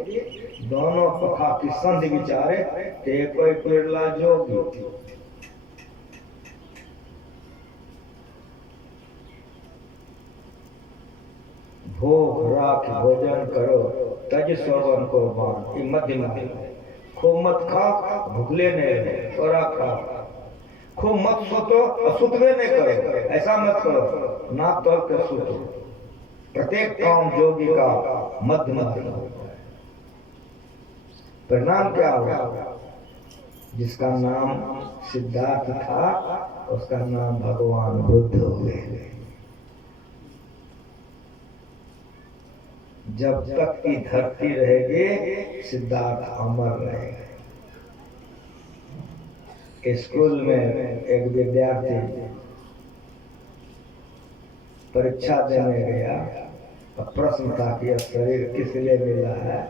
दोनों पखा की संधि विचारे ते कोई पिरला जोगी। भोग राख भोजन करो, तज सोवन को बान। ये मध्य मध्य खूब मत खा, भूखले नहीं रहो, थोड़ा खा। खूब मत सोतो, सुतवे नहीं करो, ऐसा मत करो, नाक तोड़ कर सोतो। प्रत्येक काम जोगी का मध्य मध्य होता है। परिणाम क्या होगा? जिसका नाम सिद्धार्थ था उसका नाम भगवान बुद्ध हो गए। जब तक की धरती रहेगी सिद्धार्थ अमर रहेगा। स्कूल में एक विद्यार्थी परीक्षा देने गया, प्रश्न था कि यह शरीर किस लिए मिला है।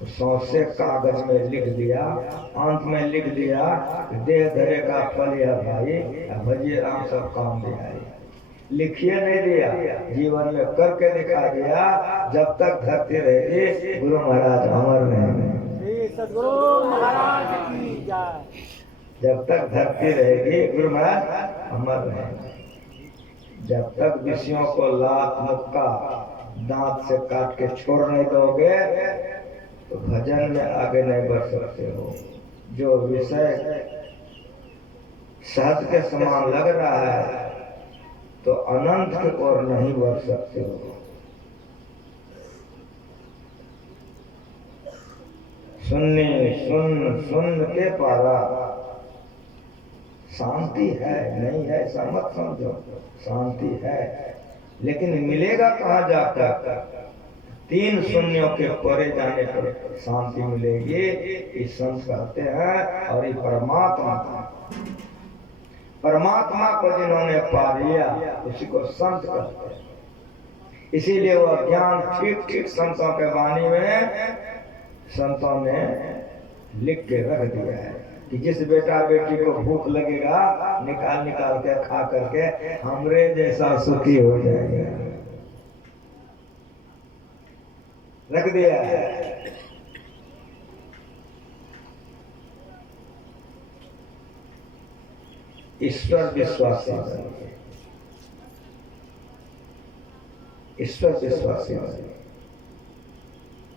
तो सौंसे कागज में लिख दिया, अंत में लिख दिया देह धरे का फल यह भाई, भजिए राम सब काम दिया। लिखिए नहीं दिया, जीवन में करके दिखा दिया। जब तक धरती रहेगी गुरु महाराज अमर रहेंगे। सद्गुरु महाराज की जय। जब तक धरती रहेगी गुरु महाराज अमर रहेंगे। जब तक विषयों को लात मुक्का दांत से काट के छोड़ नहीं दोगे तो भजन में आगे नहीं बढ़ सकते हो। जो विषय सहज के समान लग रहा है तो अनंत की ओर नहीं बढ़ सकते हो। सुनने सुन सुन के पारा, शांति है नहीं है ऐसा मत समझो, शांति है, लेकिन मिलेगा कहाँ जाकर? 3 शून्यों के परे जाने पर शांति मिलेगी, इस संत कहते हैं। और ये परमात्मा, परमात्मा को जिन्होंने पा लिया उसी को संत कहते हैं। इसीलिए वह ज्ञान ठीक ठीक संतों के वाणी में संतों ने लिख के रख दिया है कि जिस बेटा बेटी को भूख लगेगा निकाल निकाल के खा करके हमरे जैसा सुखी हो जाएगा, रख दिया है। ईश्वर विश्वासी बनिए, ईश्वर विश्वासी बनिए।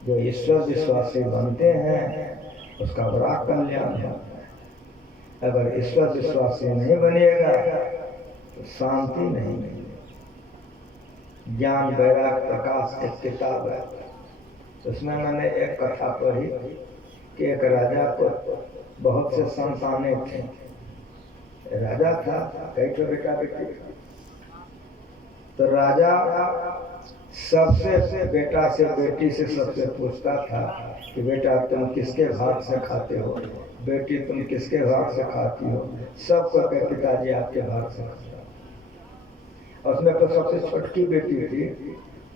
जो ईश्वर विश्वासी बनते हैं उसका बड़ा कल्याण होता है। अगर ईश्वर विश्वासी नहीं बनिएगा तो शांति नहीं मिलेगी। ज्ञान वैराग प्रकाश एक किताब है, उसमें मैंने एक कथा पढ़ी कि एक राजा को बहुत से संतानें थे। राजा था, कई ठो बेटा बेटी था। तो राजा सबसे बेटा से बेटी से सबसे पूछता था कि बेटा तुम किसके भाग से खाते हो, बेटी तुम किसके भाग से खाती हो। सब को कहे पिताजी आपके भाग से खाता। और उसमें तो सबसे छोटी बेटी थी,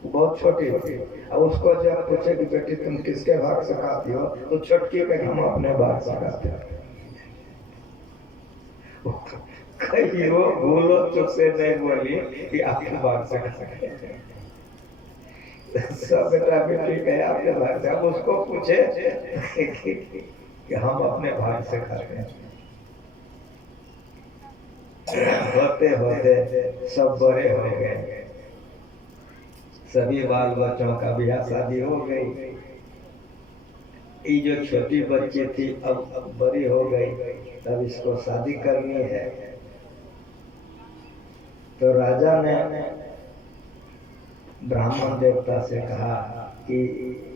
बहुत छोटी थी। अब उसको जब पूछे कि बेटी तुम किसके भाग से खाती हो, तो छोटकी कहे हम अपने भाग से खाते हैं। कहीं वो भूलो चुप से नहीं बोली कि आपके भाग से खाते हैं। सब बेटा बेटी कहे आपके भाग से। अब उसको पूछे कि हम अपने भाग से खाते हैं। होते होते सब बड़े हो गए, सभी बाल बच्चों का ब्याह शादी हो गई। ये जो छोटी बच्ची थी अब बड़ी हो गई, तब इसको शादी करनी है। तो राजा ने ब्राह्मण देवता से कहा कि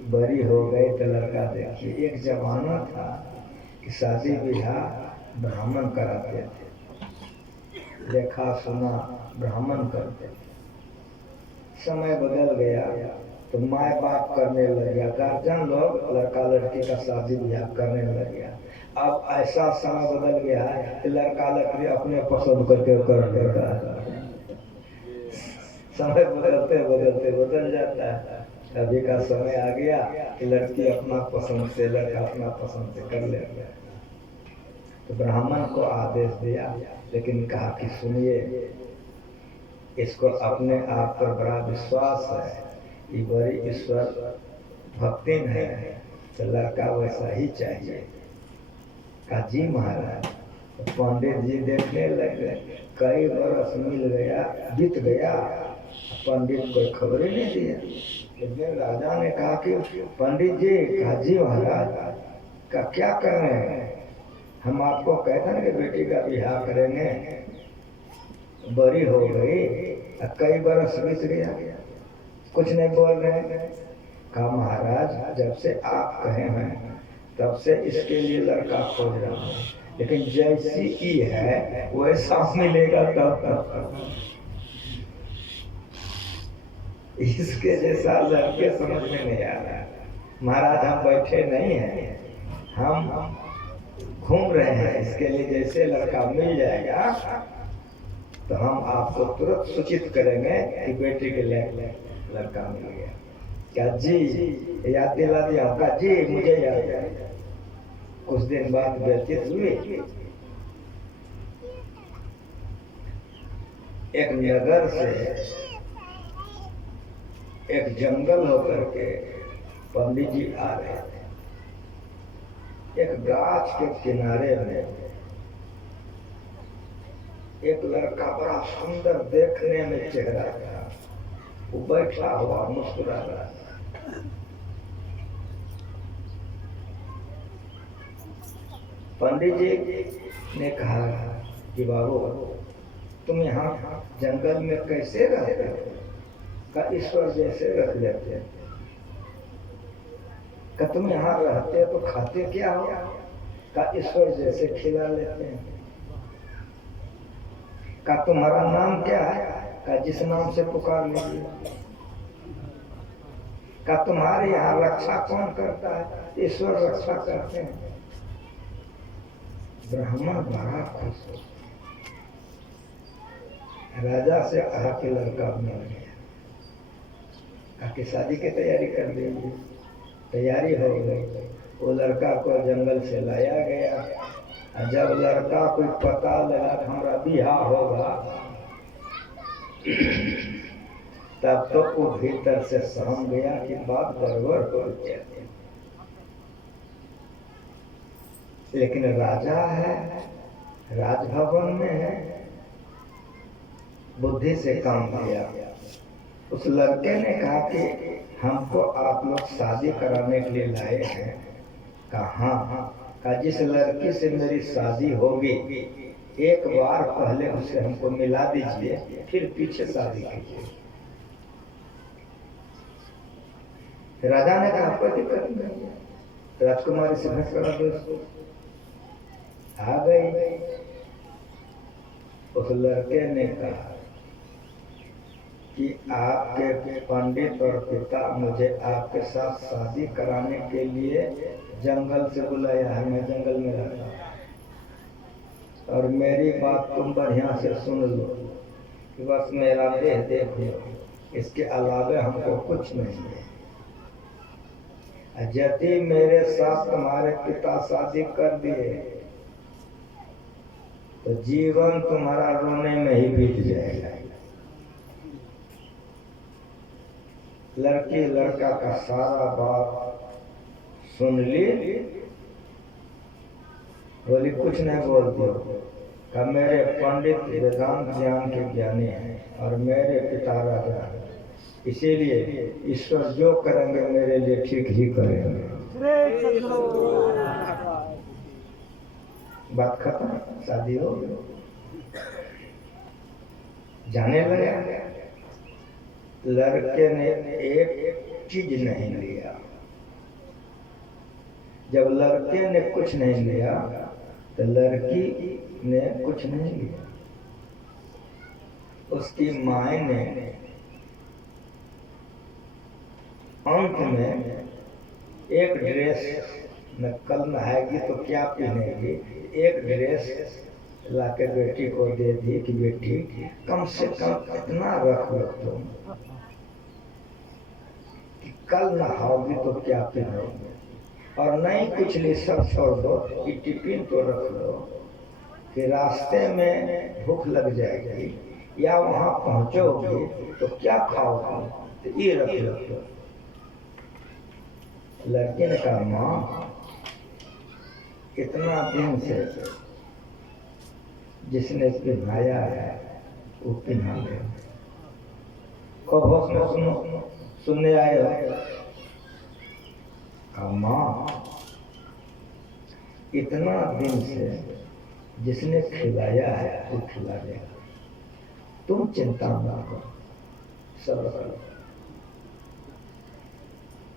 बड़ी हो गई तो लड़का देखिए। एक जमाना था कि शादी ब्याह ब्राह्मण कराते थे, देखा सुना ब्राह्मण करते थे। समय बदल गया तो माँ बाप करने लग गया, गार्जियन लोग लड़का लड़की का शादी ब्याह करने लग गया। अब ऐसा समय बदल गया है कि लड़का लड़की अपने पसंद करके कर लेता है। समय बदलते बदलते बदल जाता है। अभी का समय आ गया कि लड़की अपना पसंद से, लड़का अपना पसंद से कर लेगा। तो ब्राह्मण को आदेश दिया, लेकिन कहा कि सुनिए, इसको अपने आप पर बड़ा विश्वास है, ये बड़ी ईश्वर भक्ति है, तो लड़का वैसा ही चाहिए। कहा जी महाराज। तो पंडित जी देखने लगे, कई बरस मिल गया, बीत गया, पंडित कोई खबर ही नहीं दिया। लेकिन राजा ने कहा कि पंडित जी, कहा जी महाराज का क्या कर रहे हैं? हम आपको कहते हैं कि बेटी का ब्याह करेंगे, बड़ी हो गई, कई बरस बीत गया, कुछ नहीं बोल रहे। कहा महाराज जब से आप कहे हैं तब से इसके लिए लड़का खोज रहा हूँ, लेकिन जैसी ही है वैसा मिलेगा तब। इसके जैसा लड़के समझ में नहीं आ रहा। महाराज हम बैठे नहीं हैं, हम घूम रहे हैं, इसके लिए जैसे लड़का मिल जाएगा तो हम आपको तुरंत सूचित करेंगे कि बेटी के लिए लड़का मिल गया। क्या जी याद दिला दिया? का जी मुझे याद है। कुछ दिन बाद व्यतीत हुए, एक नगर से एक जंगल होकर के पंडित जी आ रहे थे। एक गाछ के किनारे में एक लड़का बड़ा सुंदर देखने में चेहरा था, वो बैठा हुआ मुस्कुरा रहा था। पंडित जी ने कहा कि बाबू तुम यहाँ जंगल में कैसे रहते हो? का ईश्वर जैसे रख लेते हैं। का तुम यहाँ रहते हो तो खाते क्या हो? का ईश्वर जैसे खिला लेते हैं। का तुम्हारा नाम क्या है? का जिस नाम से पुकार लीजिए। का तुम्हारे यहाँ रक्षा कौन करता है? ईश्वर रक्षा करते हैं। ब्राह्मण बड़ा खुश हो, राजा से कहा कि लड़का मिल गया। कहा कि शादी की तैयारी कर लीजिए। तैयारी हो गई। वो लड़का को जंगल से लाया गया। जब लड़का को पता लगा कि हमारा बियाह होगा, तब तो वो भीतर से सहम गया कि बात गड़बड़ हो गया। लेकिन राजा है, राजभवन में है, बुद्धि से काम किया। उस लड़के ने कहा कि हमको आप लोग शादी कराने के लिए लाए हैं। कहा का जिस लड़की से मेरी शादी होगी, एक बार पहले उसे हमको मिला दीजिए, फिर पीछे शादी कीजिए। राजा ने कहा कोई दिक्कत नहीं, राजकुमारी से भेंट करा दो इसको। आ गई। उस लड़के ने कहा कि आपके पंडित और पिता मुझे आपके साथ शादी कराने के लिए जंगल से बुलाया है। मैं जंगल में रहता हूँ, और मेरी बात तुम बढ़िया से सुन लो कि बस मेरा देह देख लो, इसके अलावा हमको कुछ नहीं है। यदि मेरे साथ तुम्हारे पिता शादी कर दिए तो जीवन तुम्हारा रोने में ही बीत जाएगा। लड़की लड़का का सारा बात सुन ली। बोली कुछ नहीं बोलती। का मेरे पंडित वेदांत ज्ञान के ज्ञानी हैं और मेरे पिता राजा हैं, इसीलिए ईश्वर जो करेंगे मेरे लिए ठीक ही करेंगे। बात खत्म, शादी हो गई। जाने लगे। लड़के ने एक चीज नहीं लिया। जब लड़के ने कुछ नहीं लिया तो लड़की ने कुछ नहीं लिया। उसकी माँ ने अंत में एक ड्रेस न कल नहाएगी तो क्या पहनेगी, एक ड्रेस लाके बेटी को दे दी कि बेटी कम से कम इतना रख लो तुम कि कल नहाओगी तो क्या पहनोगे, और नहीं कुछ ले सब छोड़ दो कि टिफिन तो रख लो कि रास्ते में भूख लग जाएगी या वहां पहुंचोगी तो क्या खाओगे, तो ये रख लो। लड़के ने कहा माँ इतना दिन से जिसने पिन्हाया है वो पिन्हा ले। कब होश में सुनने आए हो? कहा माँ इतना दिन से जिसने खिलाया है वो खिला देगा, तुम चिंता ना करो, सब करो।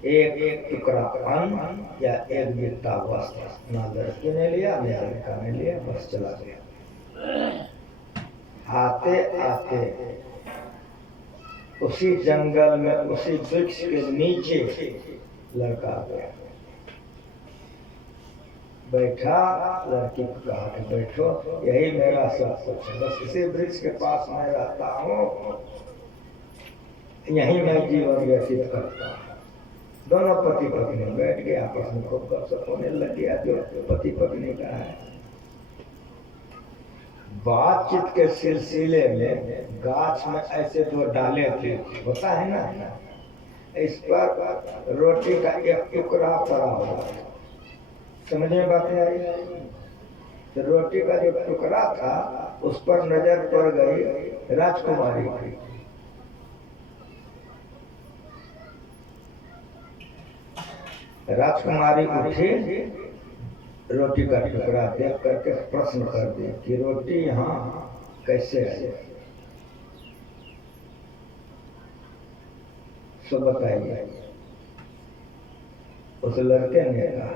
एक टुकड़ा अन्न या एक बित्ता वस्त्र ना लड़के ने लिया ना लड़का ने लिया, बस चला गया। आते आते उसी जंगल में उसी वृक्ष के नीचे लड़का आ गया, बैठा। लड़की को कहा कि बैठो, यही मेरा सब कुछ है, बस इसी वृक्ष के पास मैं रहता हूँ, यही मैं जीवन व्यतीत करता हूँ। दोनों पति पत्नी बैठ गए, आपस में खूब गपशप होने लग गया जो पति पत्नी का है। बातचीत के सिलसिले में गाछ में ऐसे दो डाले थे, होता है ना, इस पर रोटी का एक टुकड़ा पड़ा हुआ, समझ में बातें आई। तो रोटी का जो टुकड़ा था उस पर नजर पड़ गई राजकुमारी की। राजकुमारी उठी, रोटी का टुकड़ा देख करके प्रश्न कर दी कि रोटी यहाँ कैसे आए, सो बताइए। उस लड़के ने कहा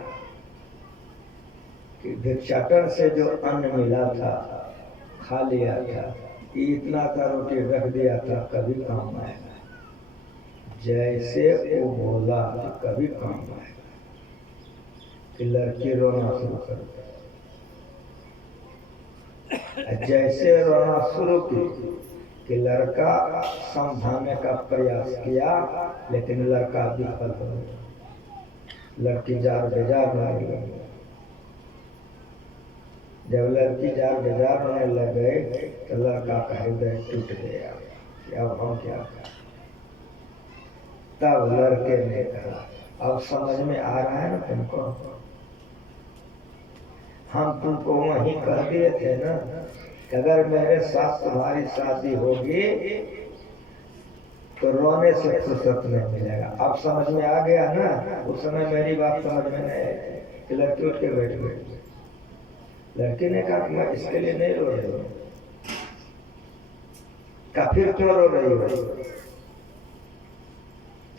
कि भिक्षाटन से जो अन्न मिला था खा लिया था, इतना का रोटी रख दिया था, कभी काम आएगा। जैसे वो बोला कभी काम आएगा कि लड़की रोना शुरू कर दी। जैसे रोना शुरू की कि लड़का समझाने का प्रयास किया, लेकिन लड़का विफल हो गया। लड़की जार बेजार होने लगी। जब लड़की जार बेजार होने लग गई तो लड़का का हृदय टूट गया कि अब हम क्या करें। तब लड़के ने कहा, अब समझ में आ रहा है ना तुमको, हम तुमको वहीं कह दिए थे ना, अगर मेरे साथ तुम्हारी शादी होगी तो रोने से फुर्सत नहीं मिलेगा। अब समझ में आ गया ना, उस समय मेरी बात समझ में नहीं आई कि लड़की उठ के बैठ गई। लड़की ने कहा कि मैं इसके लिए नहीं रो रही हूँ। का फिर क्यों रो रही हो?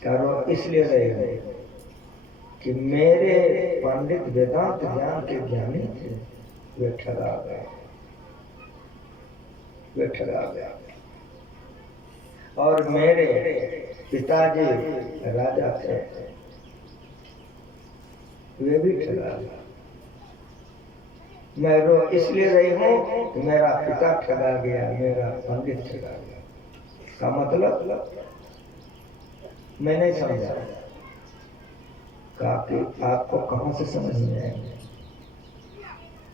रो इसलिए रही हो कि मेरे पंडित वेदांत ज्ञान के ज्ञानी थे, वे ठगा गए, वे ठगा गए। और मेरे पिताजी राजा थे, वे भी ठगा गए। मैं रो इसलिए रही हूँ कि मेरा पिता ठगा गया, मेरा पंडित ठगा गया। इसका मतलब मैं नहीं समझा। कहा कि आपको कहाँ से समझ में आएंगे,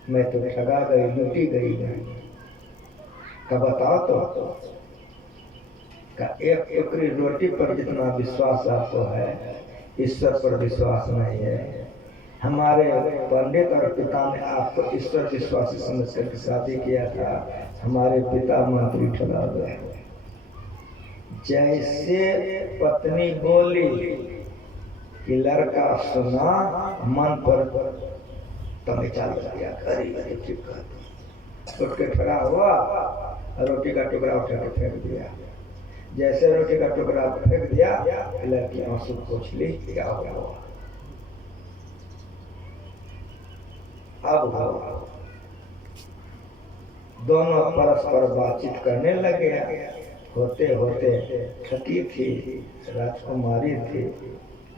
मैं तो ठगा गई, लूटी गई नहीं। का बताओ तो का एक टुकड़ी रोटी पर जितना विश्वास आपको है, ईश्वर पर विश्वास नहीं है। हमारे पंडित और पिता ने आपको ईश्वर विश्वासी समझ करके शादी किया था, हमारे पिता मंत्री ठगा गए। जैसे पत्नी बोली कि लड़का सुना, मन पर तंगचा लग गया, उठ के खड़ा हुआ, रोटी का टुकड़ा उठा के फेंक दिया। जैसे रोटी का टुकड़ा फेंक दिया, लड़की आंसू पोंछ ली, क्या हुआ? अब दोनों परस्पर बातचीत करने लगे। होते होते थकी थी, राजकुमारी थी,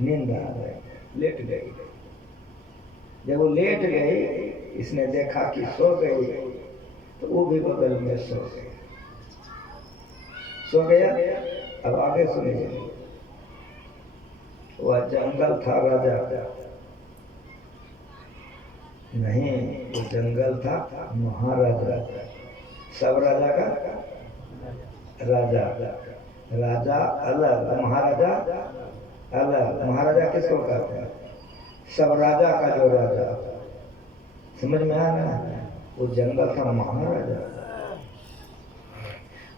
नींद आ गई, लेट गई। जब वो लेट गई, इसने देखा कि सो गई, तो वो भी बगल में सो गई। सो गया। अब आगे सुनिए। वह जंगल था राजा का नहीं, वो जंगल था महाराजा। सब राजा का राजा, राजा अलग, महाराजा अलग। महाराजा किसको कहते हैं? सब राजा का जो राजा। समझ में आ रहा है? वो जंगल था महाराजा।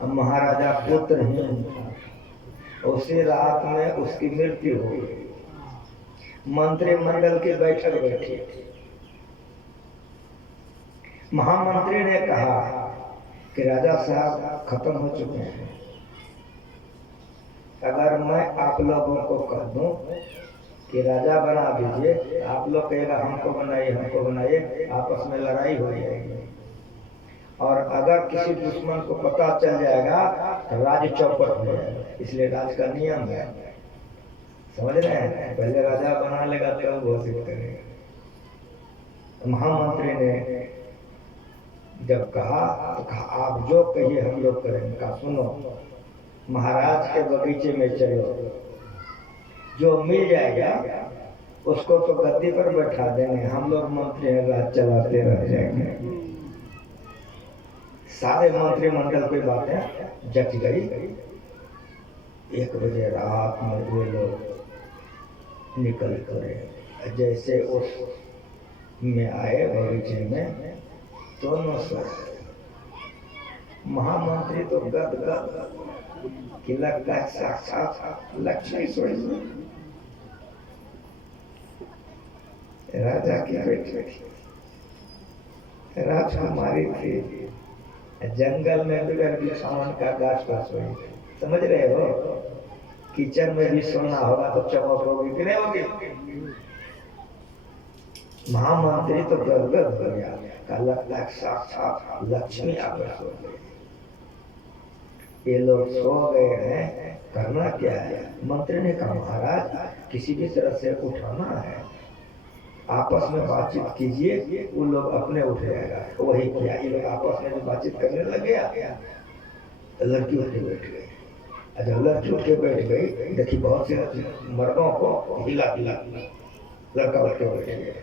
अब महाराजा पुत्रहीन था। उसी रात में उसकी मृत्यु हो गई। मंत्रिमंडल की बैठक बैठी। महामंत्री ने कहा कि राजा साहब खत्म हो चुके हैं, अगर मैं आप लोगों को कह दूं कि राजा बना दीजिए, आप लोग कहेगा हमको बनाइए, हमको बनाइए, आपस में लड़ाई हो जाएगी। और अगर किसी दुश्मन को पता चल जाएगा तो राज चौपट हो जाएगा। इसलिए राज का नियम है, समझ रहे हैं? पहले राजा बना लेगा तब घोषित करेगा। महामंत्री ने जब कहा तो कहा आप जो कहिए हम लोग करेंगे। कहा सुनो, महाराज के बगीचे में चलो, जो मिल जाएगा उसको तो गद्दी पर बैठा देंगे, हम लोग मंत्री हैं, राज चलाते रह जाएंगे। सारे मंत्रिमंडल की बातें जच गई। 1 बजे रात में वे लोग निकल कर जैसे उस में आए बगीचे में, दोनों सो। महामंत्री तो गदगद कि लगता है साक्षात लक्ष्मी सोई। राजा की बेटी राजकुमारी थी, जंगल में भी अगर सामान का गाछ पास हुई, समझ रहे हो? किचन में भी सोना होगा तो चमक होगी कि नहीं होगी? महामंत्री तो गदगद हो गया, का लगता है साक्षात लक्ष्मी आकर सो गए। ये लोग सो गए हैं, करना क्या है? मंत्री ने कहा महाराज किसी भी तरह से उठाना है, आपस में बातचीत कीजिए, वो लोग अपने उठ जाएगा। वही किया, ये लोग आपस में जो बातचीत करने लगे तो लड़की उठ के बैठ गई। जब लड़की उठ के बैठ गई देखी बहुत से मर्दों को हिला हिला लड़का उठ के बैठ गया।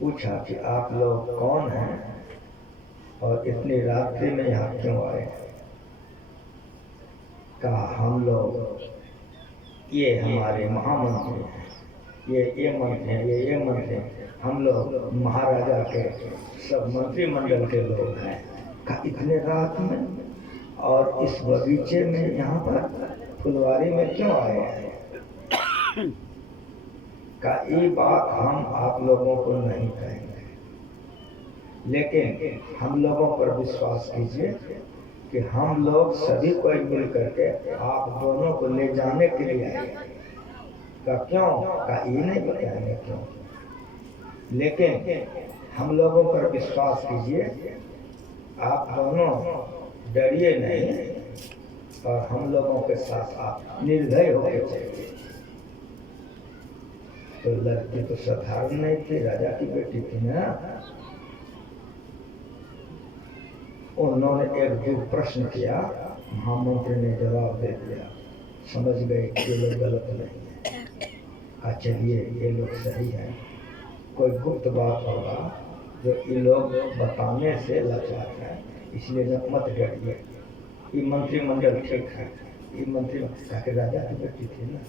पूछा कि आप लोग कौन हैं और इतनी रात्रि में यहाँ क्यों आए? कहा हम लोग ये हमारे महामंत्री हैं, ये मंत्री हैं, ये मंत्री हैं, हम लोग महाराजा के सब मंत्रिमंडल के लोग हैं। कहा इतने रात में और इस बगीचे में यहाँ पर फुलवारी में क्यों आए हैं? का ये बात हम आप लोगों को नहीं कहेंगे, लेकिन हम लोगों पर विश्वास कीजिए कि हम लोग सभी कोई मिल करके आप दोनों को ले जाने के लिए आए। का क्यों? का ये नहीं बताएंगे क्यों, लेकिन हम लोगों पर विश्वास कीजिए, आप दोनों डरिए नहीं और हम लोगों के साथ आप निर्भय होकर चलिए। तो लड़की तो साधारण नहीं थी, राजा की बेटी थी ना। उन्होंने एक दो प्रश्न किया, महामंत्री ने जवाब दे दिया, समझ गए ये लोग गलत नहीं है। चलिए ये लोग सही है, कोई गुप्त बात होगा जो ये लोग बताने से लाचार है, इसलिए मत डरिए। ये मंत्रिमंडल ठीक है, ये मंत्री राजा की बेटी थी ना,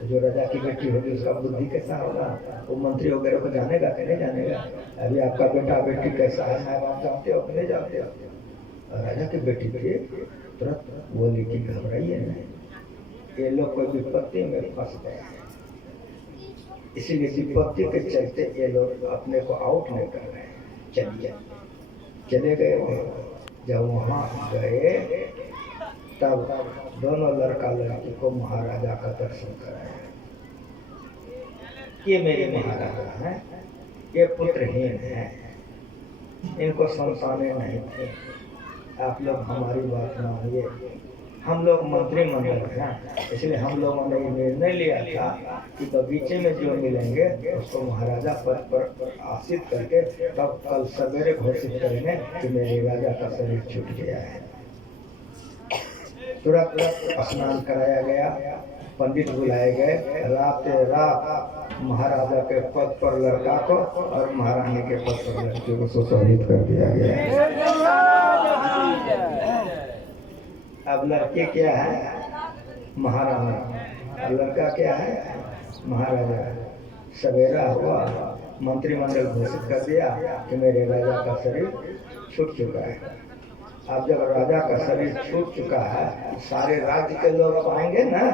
जो राजा की बेटी होगी उसका बुद्धि कैसा होगा? वो मंत्री वगैरह को जानेगा कि नहीं जानेगा? अभी आपका बेटा बेटी कैसा है माँ बाप जानते हो कि नहीं जानते हो? राजा की बेटी थी, तुरंत बोली कि घबराइए नहीं, ये लोग कोई विपत्ति में फंस गए, इसीलिए विपत्ति के चलते ये लोग अपने को आउट नहीं कर रहे हैं। चलिए चले गए। जब वहाँ गए तब दोनों लड़का लड़की को महाराजा का दर्शन कराया। ये मेरे महाराजा हैं, ये पुत्रहीन हैं, इनको संतानें नहीं थी, आप लोग हमारी बात मानिए। हम लोग मंत्रिमंडल हैं, इसलिए हम लोगों ने ये निर्णय लिया था कि बगीचे में जो मिलेंगे उसको महाराजा पद पर आसीन करके तब कल सवेरे घोषित करेंगे कि मेरे राजा का शरीर छूट गया है। तुरंत स्नान कराया गया, पंडित बुलाए गए, रात महाराजा के पद पर लड़का को और महारानी के पद पर लड़की को सुशोभित कर दिया गया। अब लड़के क्या है? महारानी, लड़का क्या है? महाराजा। सवेरा हुआ, मंत्रिमंडल घोषित कर दिया कि मेरे राजा का शरीर छूट चुका है। अब जब राजा का शरीर छूट चुका है, सारे राज्य के लोग आएंगे ना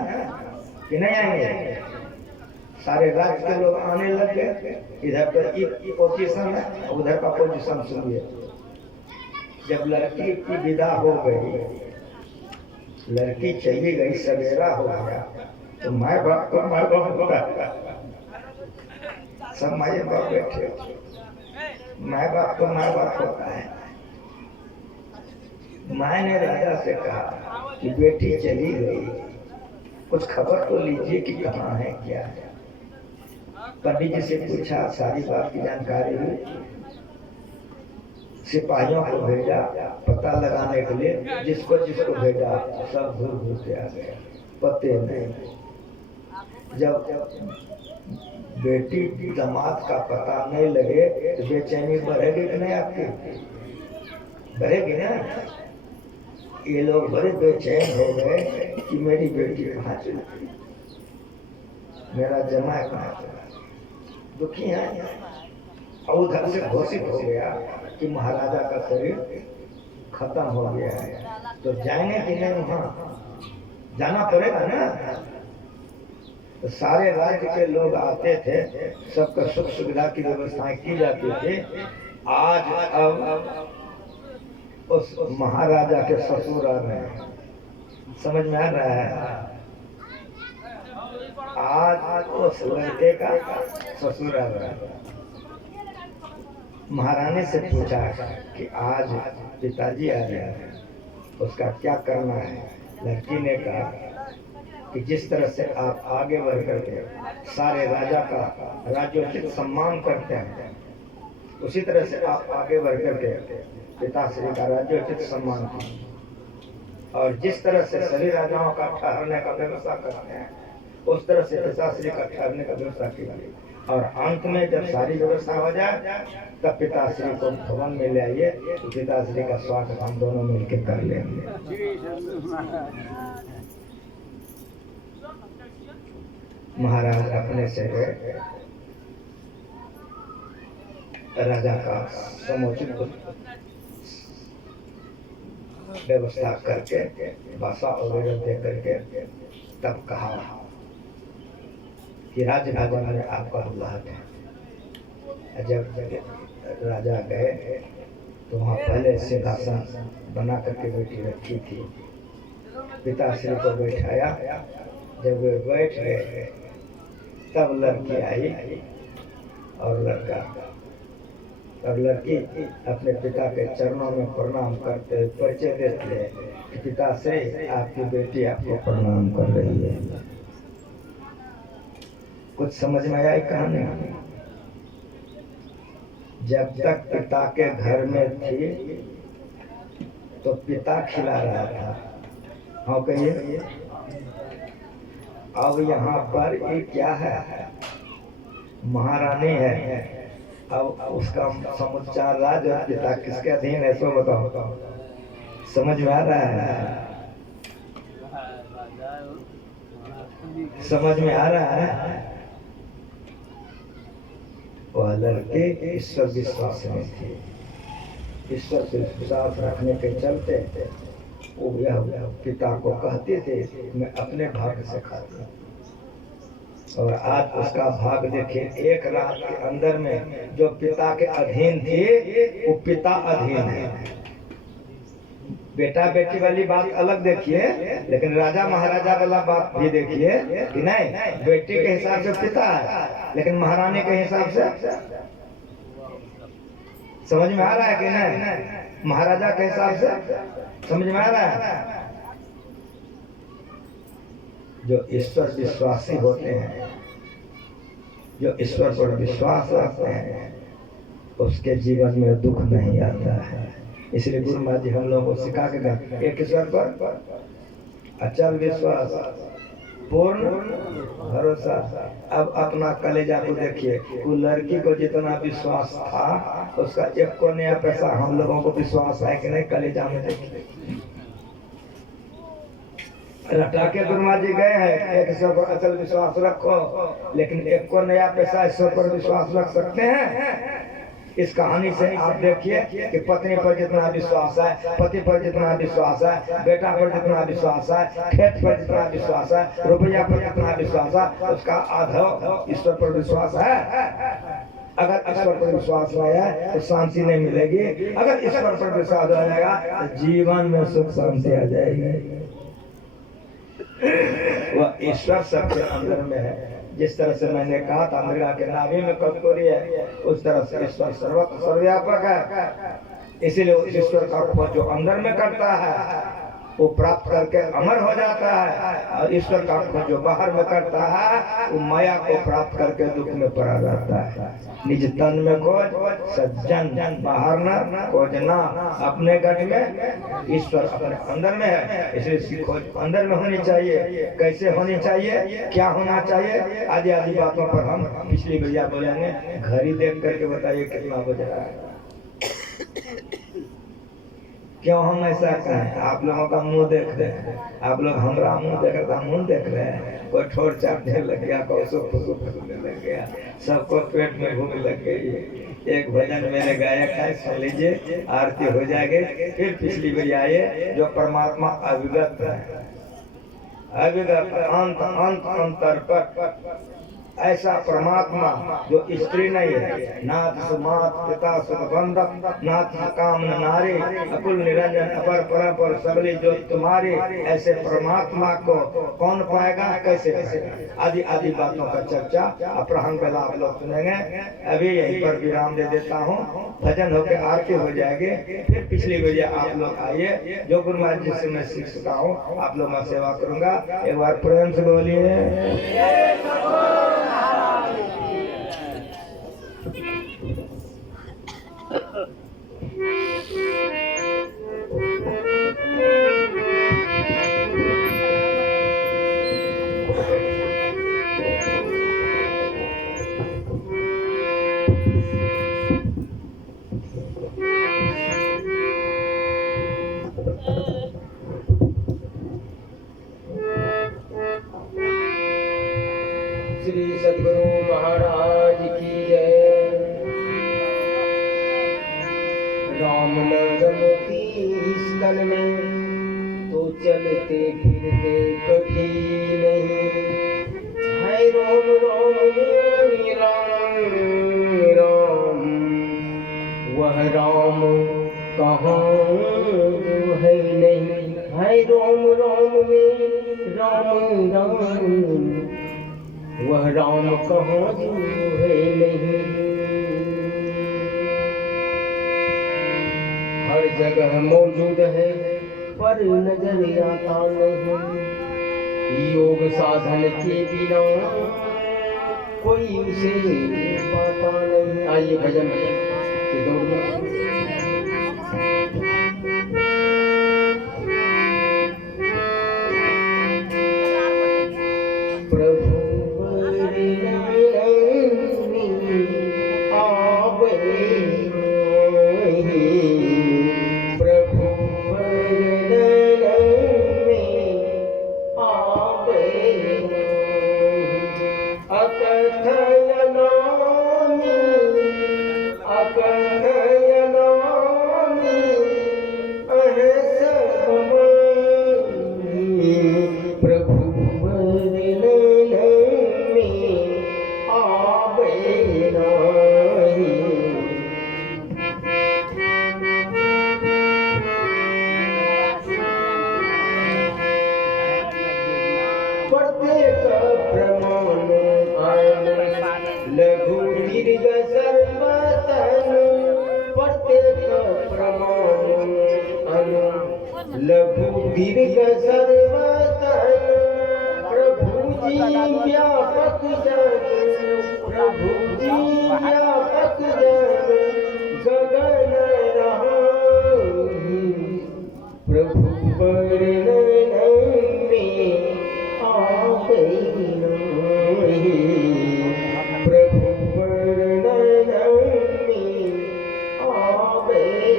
कि नहीं आएंगे? सारे राज्य के लोग आने लग गए। इधर पर पोजीशन है, उधर का पोजीशन सुनिए। जब लड़की की विदा हो गई, लड़की चली गई, सवेरा हो गया, तो माँ बाप को माँ बाप होगा, सब माँ बाप बैठे, माँ बाप को माँ बाप होता है। माँ ने राजा से कहा कि बेटी चली गई, कुछ खबर तो लीजिए कि कहाँ है, क्या है। पंडित जी से पूछा, सारी बात की जानकारी हुई, सिपाहियों को भेजा पता लगाने के लिए, जिसको भेजा सब घूर घूर के आ गए, पते नहीं। जब बेटी दामाद का पता नहीं लगे तो बेचैनी बढ़ेगी कि नहीं? आपकी बढ़ेगी ना। ये लोग बड़े बेचैन हो गए कि मेरी बेटी कहाँ चली, मेरा जमाई कहाँ चला, दुखी है। और उधर से घोषित हो गया कि महाराजा का शरीर खत्म हो गया है, तो जाएंगे कि नहीं? वहाँ जाना पड़ेगा ना। तो सारे राज्य के लोग आते थे, सबका सुख सुविधा की व्यवस्थाएं की जाती थी। आज अब उस महाराजा के ससुर आ रहे हैं, समझ में आ रहा है? आज उस लड़के का ससुर आ रहा है। महारानी से पूछा कि आज पिताजी आ रहे हैं, उसका क्या करना है? लड़की ने कहा कि जिस तरह से आप आगे बढ़ करके सारे राजा का राजोचित सम्मान करते हैं, उसी तरह से आप आगे बढ़ करके पिताश्री का राजोचित सम्मान कीजिए। और जिस तरह से सभी राजाओं का ठहरने का व्यवस्था करते हैं, उस तरह से पिताश्री का ठहरने का व्यवस्था कीजिए। और अंत में जब सारी व्यवस्था हो जाए, तब पिताश्री को भवन में ले आइए, तो पिताश्री का स्वागत हम दोनों मिलकर कर लेंगे। महाराज अपने से राजा का समुचित व्यवस्था करके भाषा वगैरह दे करके तब कहा कि राज्य भवन में आपका बुलाहट है। जब राजा गए तो वहाँ पहले सिंहासन बना करके बेटी रखी थी, पिताश्री को बैठाया। जब वे बैठ गए तब लड़की आई और लड़का और लड़की अपने पिता के चरणों में प्रणाम करते हुए परिचय देते हैं कि पिताश्री, आपकी बेटी आपको प्रणाम कर रही है। कुछ समझ में आई कहानी? जब तक पिता के घर में थी तो पिता खिला रहा था, हाँ कहिए। अब यहाँ पर ये क्या है? महारानी है। अब उसका समुच्चा राज और पिता किसके अधीन है, सो बताओ। समझ में आ रहा है? समझ में आ रहा है? वह लड़के ईश्वर विश्वास में थे। ईश्वर पे विश्वास रखने के चलते वो यह पिता को कहते थे, मैं अपने भाग से खाती हूँ। और आज उसका भाग देखिए, एक रात के अंदर में जो पिता के अधीन थे वो पिता अधीन है। बेटा बेटी वाली बात अलग देखिए, लेकिन राजा महाराजा वाला बात भी देखिए कि नहीं, बेटी के हिसाब से पिता है, लेकिन महारानी के हिसाब से समझ में आ रहा है कि नहीं? महाराजा के हिसाब से समझ में आ रहा है? जो ईश्वर विश्वासी होते हैं, जो ईश्वर पर विश्वास रखते हैं, उसके जीवन में दुख नहीं आता है। इसलिए गुरु महाराज जी हम लोगों को सिखा के गए, एक ईश्वर पर अचल विश्वास, पूर्ण भरोसा। अब अपना कलेजा को देखिए, वो लड़की को जितना विश्वास था, उसका एक को नया पैसा हम लोगों को विश्वास है कि नहीं? कलेजा में देखिए, रटा के गुरु महाराज जी गए हैं, एक ईश्वर पर अचल विश्वास रखो, लेकिन एक को नया पैसा ईश्वर पर विश्वास रख सकते हैं? इस कहानी से आप देखिए कि पत्नी पर जितना विश्वास है, पति पर जितना विश्वास है, बेटा पर जितना विश्वास है, खेत पर जितना विश्वास है, रुपया पर जितना विश्वास है, उसका आधा ईश्वर पर विश्वास है। अगर ईश्वर पर विश्वास नहीं है तो शांति नहीं मिलेगी। अगर ईश्वर पर विश्वास हो जाएगा तो जीवन में सुख शांति आ जाएगी। वह ईश्वर सबके अंदर में है। जिस तरह से मैंने कहा था मृगा के नाभि में कटोरी है, उस तरह से ईश्वर सर्वत्र सर्वव्यापक है। इसीलिए उस ईश्वर का खोज जो अंदर में करता है वो प्राप्त करके अमर हो जाता है, और ईश्वर का खोज जो बाहर में करता है वो माया को प्राप्त करके दुख में पड़ा जाता है। निज तन में खोज सज्जन, बाहर न खोजना, अपने गढ़ में, ईश्वर अपने अंदर में है। इसलिए इसकी खोज अंदर में होनी चाहिए। कैसे होनी चाहिए, क्या होना चाहिए, आदि आदि बातों पर हम पिछली बढ़िया बोलेंगे। घड़ी देख करके बताइए कितना बज रहा है। क्यों हम ऐसा कहें? आप लोगों का मुंह देख रहे हैं, आप लोग हमारा मुंह देख रहे, मुंह देख रहे हैं। कोई ठोर चाटने लग गया, कोई सुख करने लग गया, सबको पेट में भूख लग गई। एक भजन मेरे गायक है, सुन लीजिए, आरती हो जाएगी। फिर पिछली बार आइए, जो परमात्मा अविगत है, अविगत अंत अंत अंतर पर ऐसा परमात्मा जो स्त्री नहीं है, नाथ सुमात पिता सुख बंधक, नाथ काम न नारे, अकुल निरंजन अपर परपर सबले जो तुम्हारे, ऐसे परमात्मा को कौन पाएगा, कैसे पाएगा? आदि आदि बातों का चर्चा अपराह्न बेला आप लोग सुनेंगे। अभी यहीं पर विराम दे देता हूँ, भजन होकर आरती हो जाएगी, फिर पिछली बजे आप लोग आइए। जो गुरु महाराज जी से मैं सीख चुका हूँ आप लोग मैं सेवा करूंगा। एक बार प्रेम से बोलिए। श्री सद्गुरु महाराज की जय। राम नाम की स्तन में तो चलते फिरते कभी नहीं है। राम राम राम राम, वह राम कहाँ है नहीं है। राम राम में राम राम, वह राम कहाँ जो है नहीं। हर जगह मौजूद है पर नजर आता नहीं। योग साधन के बिना कोई उसे पाता नहीं। आइए भजन के दौर में लघु दीर्घ सर्वतन प्रत्येक प्रमाण अनु। लघु दीर्घ सर्वतन प्रभु जी व्यापक जन, प्रभु जी व्यापक जन गगन रही। प्रभु वर्णन में आ गई नहीं। प्रभु वर्णन में आ गई।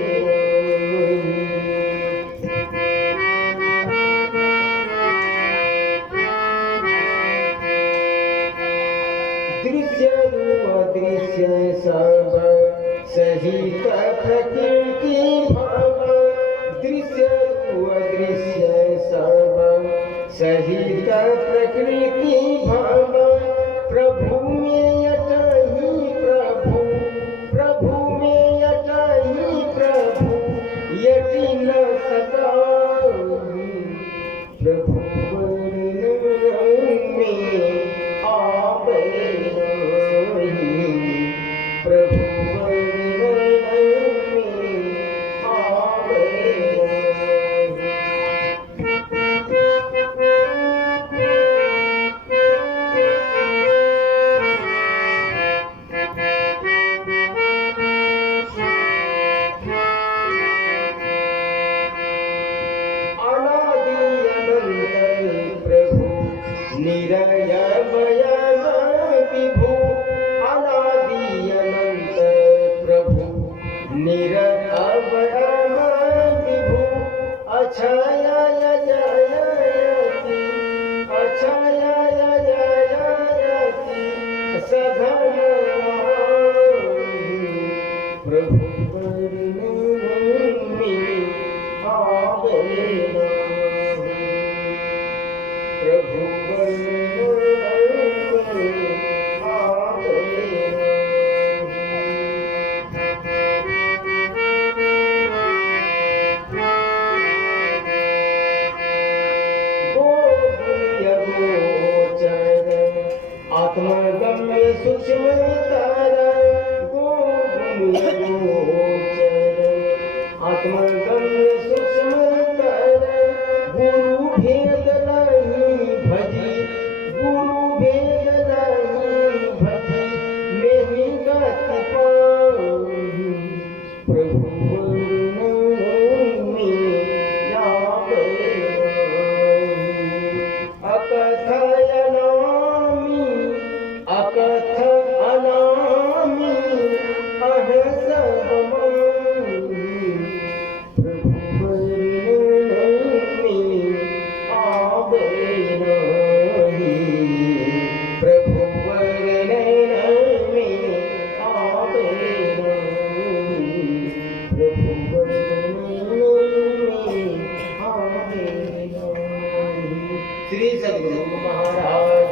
दृश्य अदृश्य सब सहित प्रकृति भाव। दृश्य अदृश्य सब सहित प्रकृति भाव। प्रभु में अटही प्रभु, प्रभु में अटही प्रभु यति न सका। प्रभु वर्णन में आ गई नहीं। प्रभु वर्णन में आ गई। अनादि अनंत सूक्ष्मतर गुण गोचर आत्मगम्य सूक्ष्मतर गुरु भेद नहीं भजी गुरु भेद नहीं भजी मेरी गति पाऊं प्रभु वर्णन में जावे अकथ अनामी अकथ अनामी अहस प्रभु वर्णन में आवे नहीं प्रभु वर्णन में आवे नहीं प्रभु वर्णन में आवे नहीं। श्री सद्गुरु महाराज